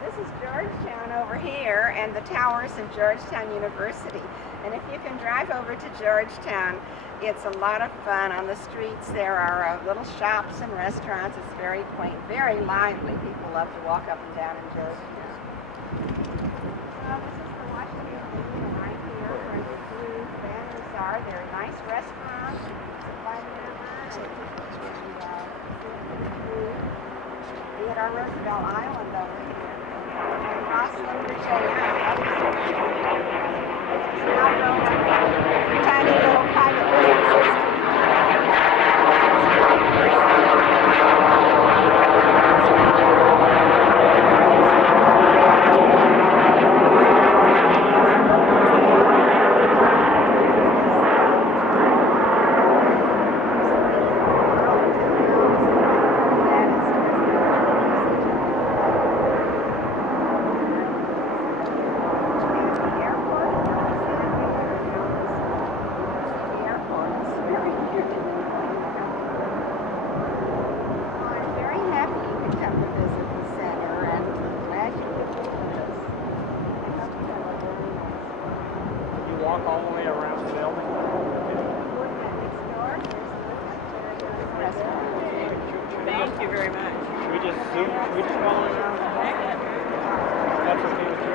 This is Georgetown over here, and the towers of Georgetown University. And if you can drive over to Georgetown, it's a lot of fun. On the streets there are little shops and restaurants. It's very quaint, very lively. People love to walk up and down in Georgetown. This is the Washington Museum right here where the blue banners are. There are nice restaurants. We had our Roosevelt Island over here. And Rosslyn, Virginia. Tiny little private businesses. Walk all the way around the building. Thank you very much. Should we just zoom? Should we just follow around? That's okay with you?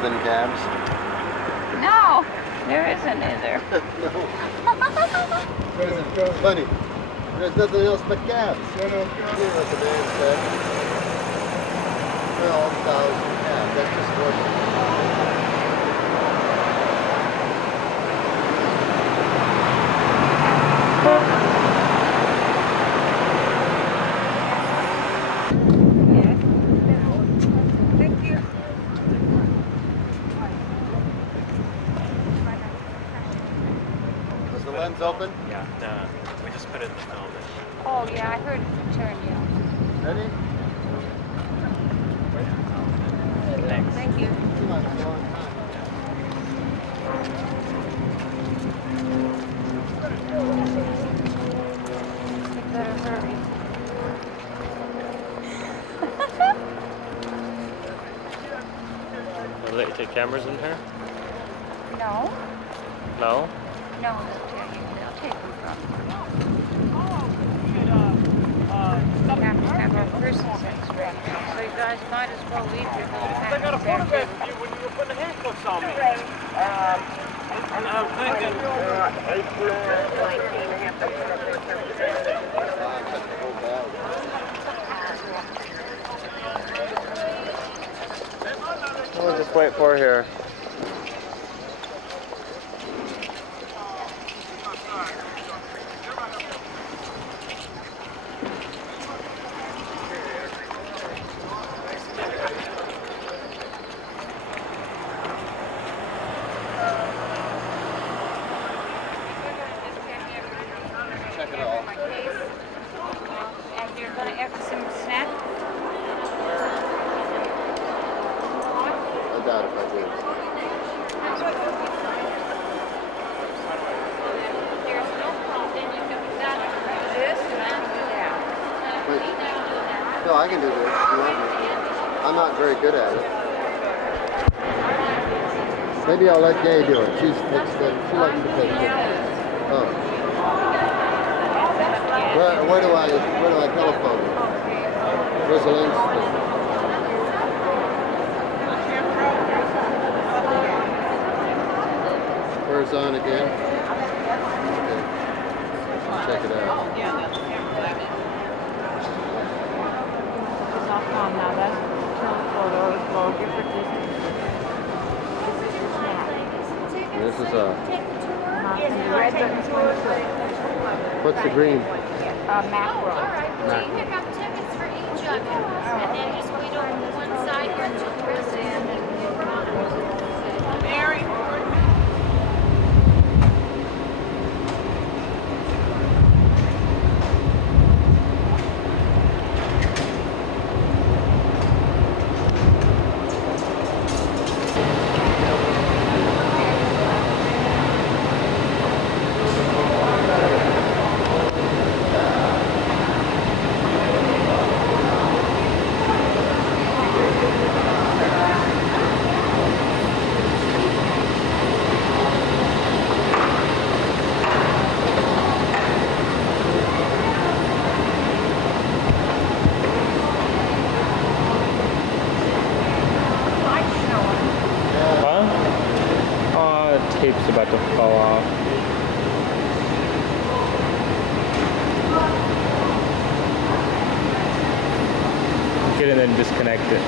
Than cabs. No, there isn't either. There's plenty. There's nothing else but cabs. See what the man said. 12,000 cabs. That's just working. Was the lens open? Yeah, no, we just put it in the film. Oh yeah, I heard it turn you. Ready? Thanks. Thank you. Come on, come on. You better hurry. Will they take cameras in here? No, No? no, they'll take them from you. You have to have a person's instruction, so you guys might as well leave your little I got a package there. photograph of you when you were putting the handcuffs on me. And I'm thinking, We'll just wait for here. Check it out. And you're going to have some snack? I doubt if I do. There's no problem. Then you can do this and do that. Wait. No, I can do this if you want me. I'm not very good at it. Maybe I'll let Gay do it. She likes to take it. Oh. Where do I telephone? Where's the lens? Where's on again? Okay. Check it out. It's off on now. That's photos. Go different distance. This is a what's the green? macro. So you pick up tickets for each of you, and then just wait on one side here until the rest is Mary. Tape's about to fall off. Get it and then disconnect it.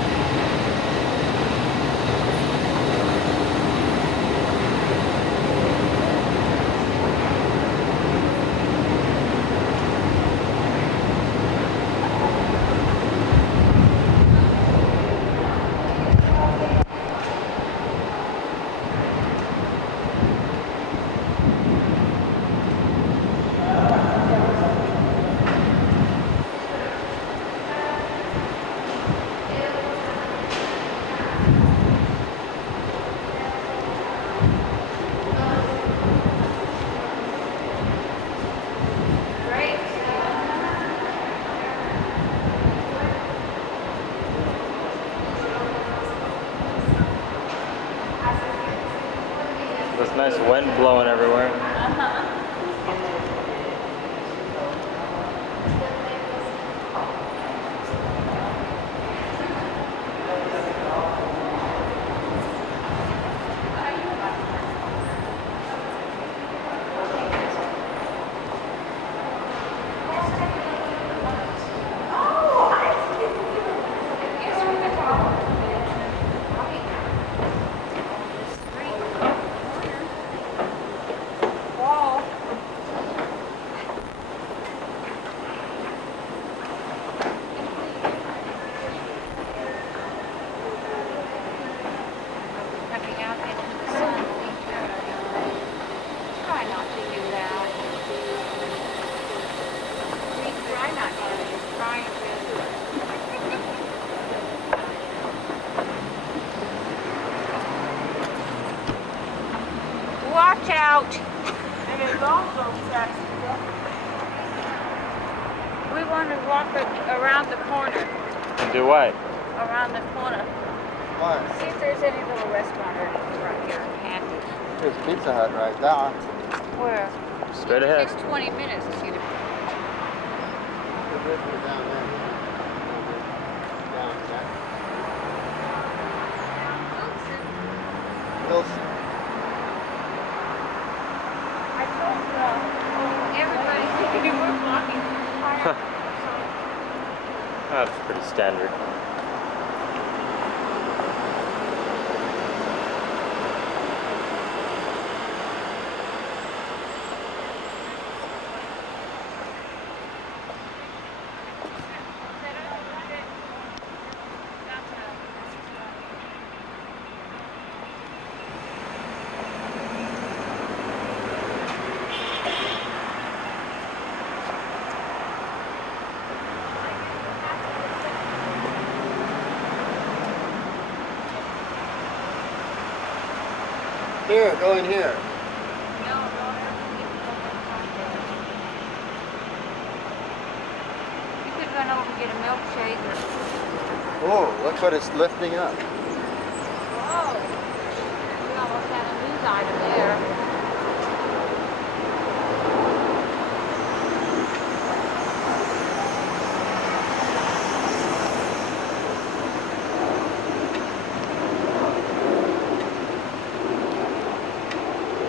Nice wind blowing everywhere. Coming out into the sun, we try not to do that. We try not to, just trying to. Watch out! And it's also sexy. We want to walk around the corner. Do what? Around the corner. What? See if there's any little restaurant or anything right here handy. There's Pizza Hut right there. Where? Straight ahead. It takes 20 minutes to get it. Down there. Down there. Wilson. I told everybody we're walking. That's pretty standard. Here, go in here. You could run over and get a milkshake or. Oh, look what it's lifting up. Whoa! We almost had a news item there.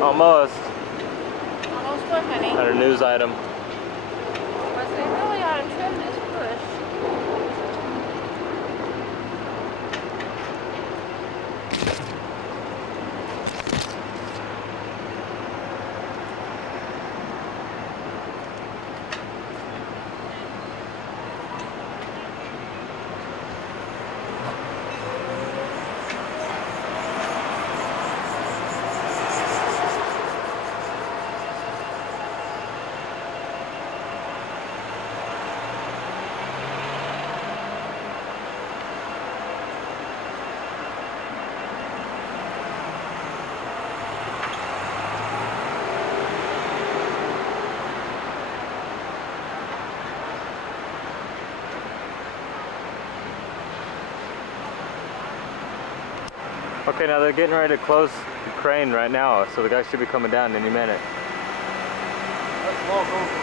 Almost. Almost what, honey? Had a news item. But they really ought to trim this bush. Okay, now they're getting ready to close the crane right now, so the guy should be coming down any minute. That's local.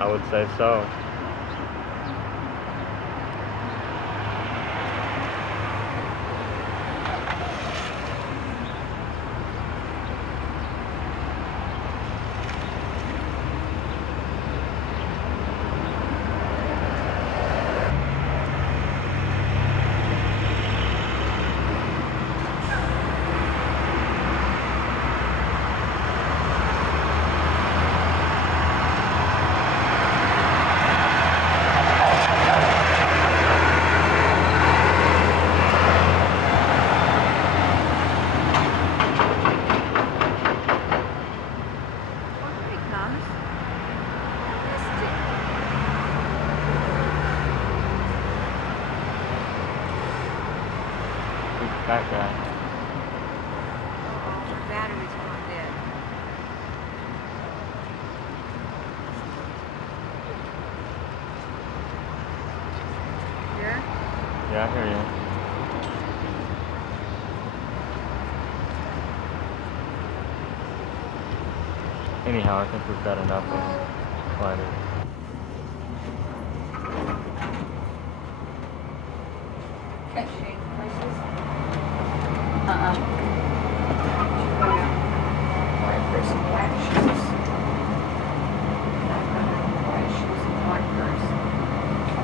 I would say so. That guy. The battery's going dead. Here? Yeah, I hear you. Anyhow, I think we've got enough of climbing. Can't shake places. White purse and black shoes. White shoes and black purse.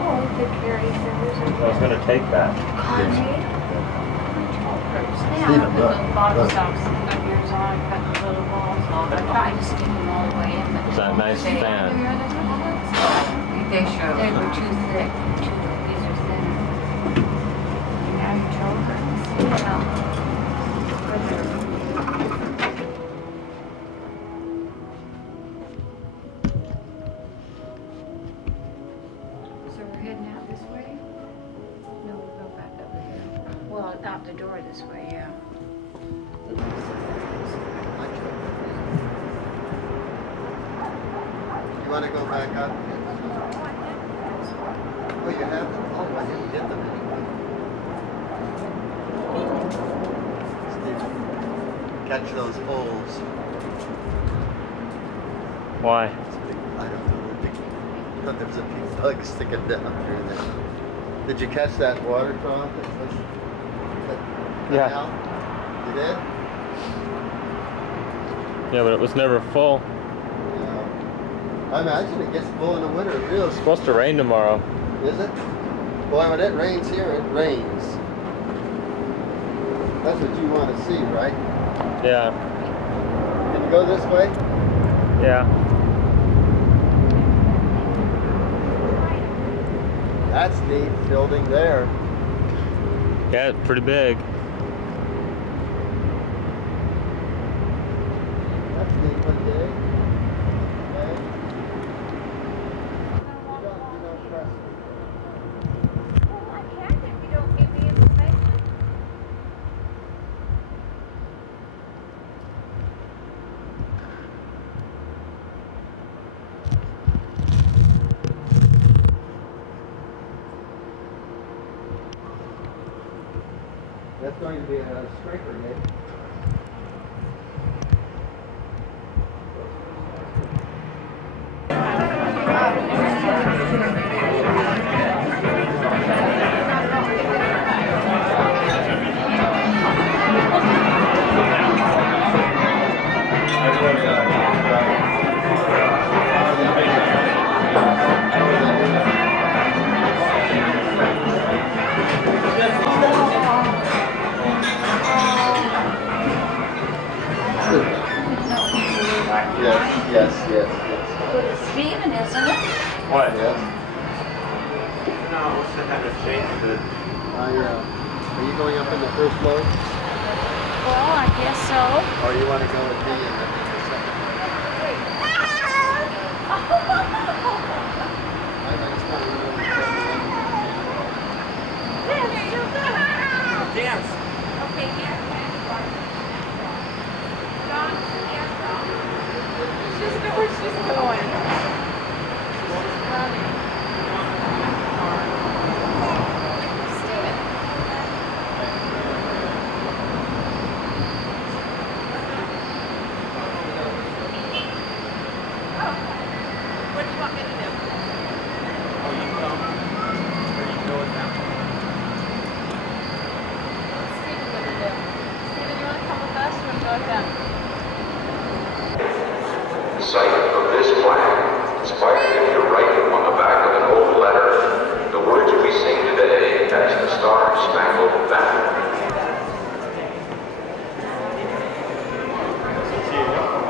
Oh, we could carry those. I was going to take that. Yeah, I put the bottom socks up yours on, cut the little balls off. I tried to stick them all the way in, but Is that nice fan? they show they were too thick. These are thin. Now you told her. So we're heading out this way? No, we'll go back over here. Well, out the door this way, yeah. You want to go back up? Oh, you have them? Oh, I didn't get them anyway. Steve, catch those holes. Why? I don't know. I thought there was a few bugs sticking down through there. Did you catch that water trough? Yeah. Out? You did? Yeah, but it was never full. Yeah. I imagine it gets full in the winter, real. It's supposed to rain tomorrow. Is it? Boy, when it rains here, it rains. That's what you want to see, right? Yeah. Can you go this way? Yeah. That's neat building there. Yeah, it's pretty big. That's neat one day. That's going to be a scraper day. Yes. Steven, isn't it? What? Yes. No, I wish I had a changed it. Are you going up in the first floor? Well, I guess so. Or you want to go with me in the second floor? Dance. Okay, here. John, here. She's know where she's going. She's running. Oh, you come? Or you go with them? Steven gonna do? Steven, you wanna come with us or go with them? The sight of this flag inspired me to write on the back of an old letter the words we sing today as the Star-Spangled Banner.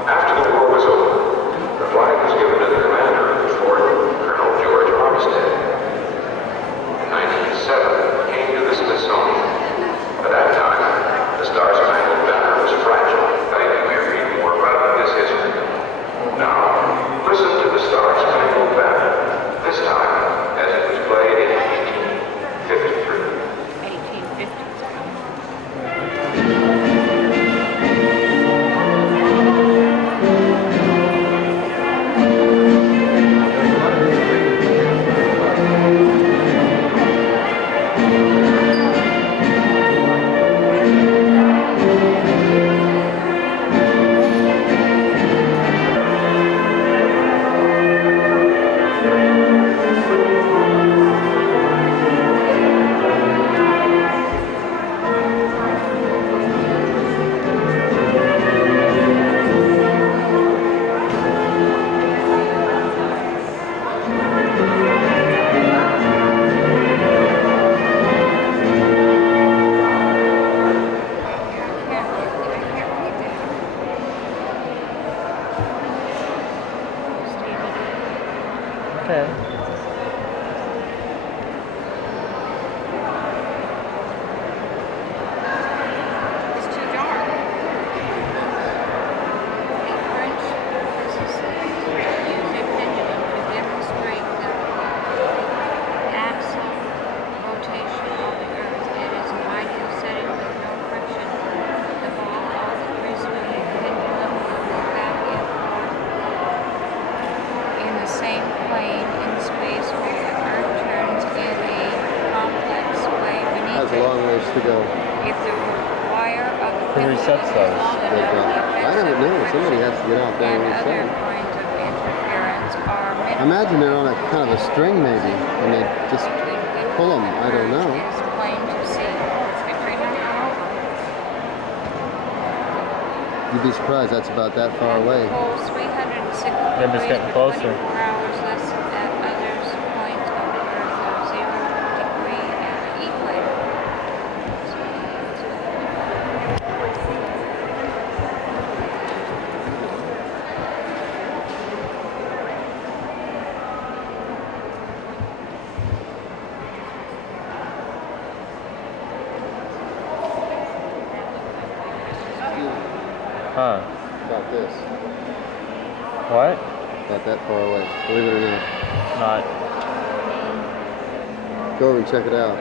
After the war was over, the flag was given to the commander of the fort, Colonel George Armistead. In 1907, came to the Smithsonian. At that time, the Star-Spangled Banner was fragile. I think you may read more about this history. Now, listen to the Star-Spangled Banner, this time as it was played in 1853. 'Cause that's about that far away. They're just getting closer. Huh. About this. What? About that far away. Believe it or not. Not. Go over and check it out.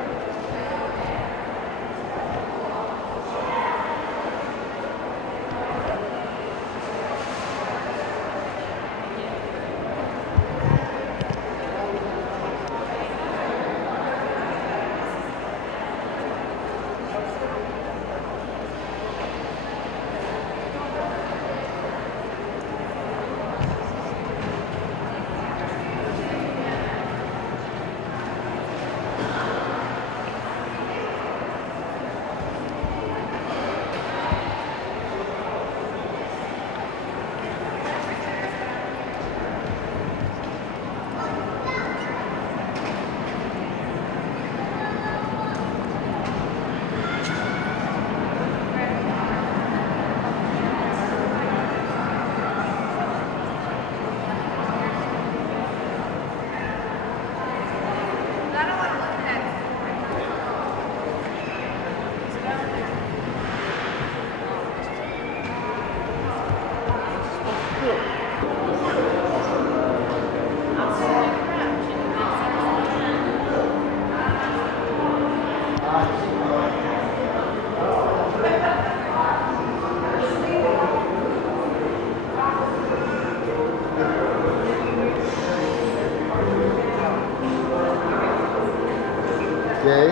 Jay?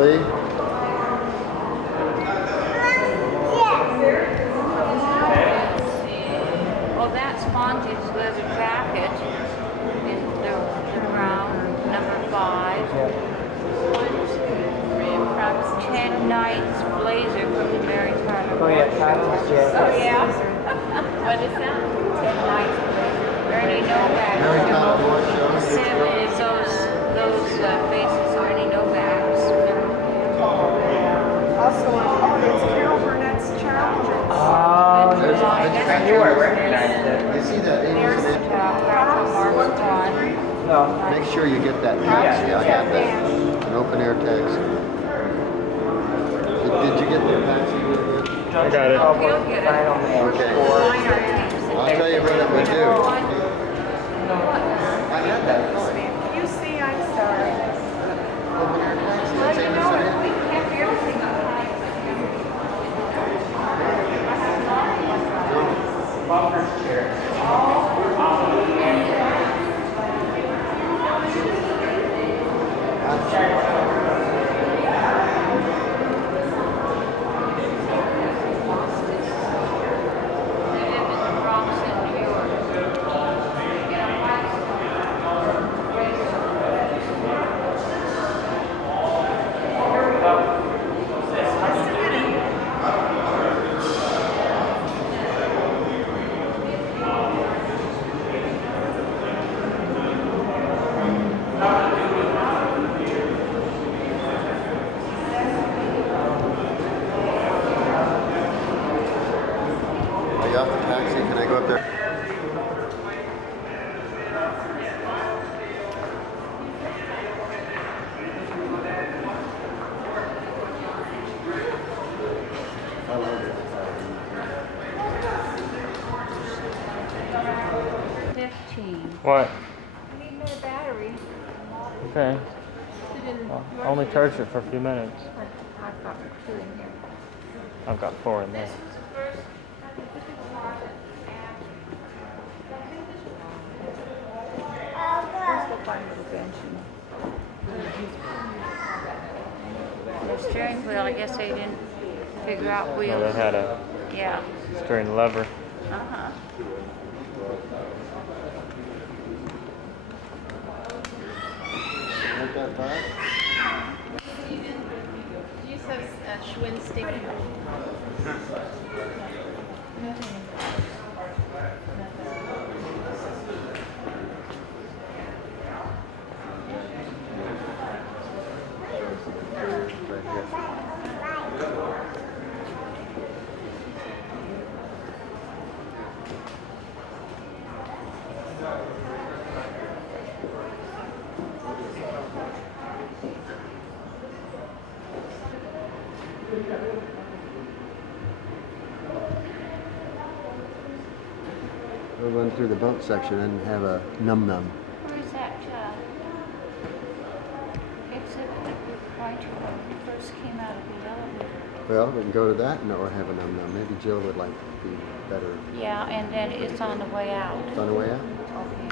Lee? Oh, that's Fonzie's leather jacket in the brown, number 5. 10 Nights blazer from the Mary Tyler. Oh yeah, Kyle's jacket. Oh yeah. What is that? 10 Nights blazer. Ernie Novak. Mary Tyler Moore shows. Those faces, Ernie Novak's. Also, there's Carol Burnett's Challenger. Oh, I knew I recognized it. You see that? There's Mark 1. No. Make sure you get that taxi. I got that. An open air taxi. Did you get the taxi? I got it. He'll get it. Okay. I'll tell you what it would do. I had that. You see, I'm sorry. Open air taxi. Well, Same you as know, today. we can't do everything on time. Bumper's chair. Are you off the taxi? Can I go up there? What? I need another battery. Okay. I'll only charge it for a few minutes. I've got 2 in here. I've got 4 in there. This is the first. Let's go find the bench. The steering wheel, I guess they didn't figure out wheels. Oh, they had a Yeah. steering lever. Uh-huh. Like that fast? You said Schwinn State. We'll run through the boat section and have a num-num. Where's that exhibit right when we first came out of the elevator? Well, we can go to that or have a num-num. Maybe Jill would like to be better. Yeah, and then it's on the way out. It's on the way out? Okay.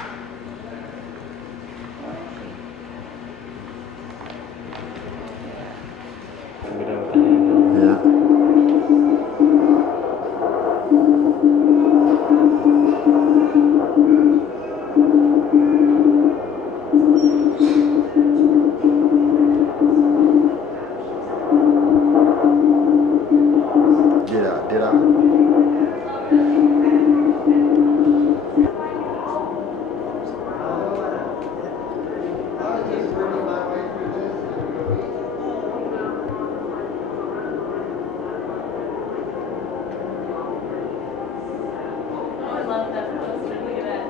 Yeah. Did I? I love that poster. Look at that.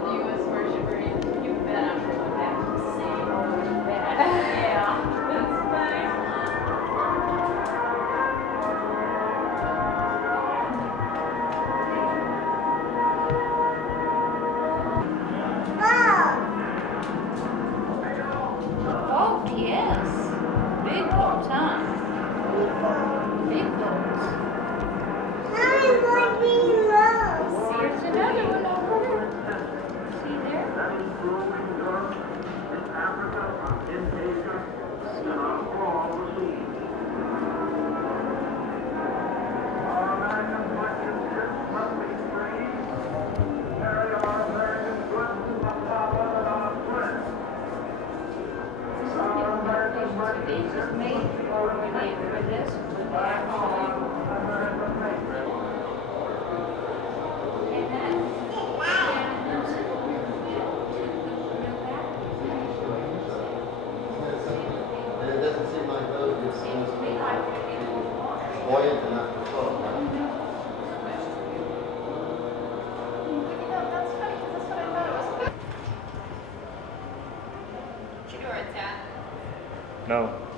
The U.S. worshiper. You bet I'm going back to the same old bed. Yeah, that's funny. And it doesn't seem like those just buoyant enough to float. No.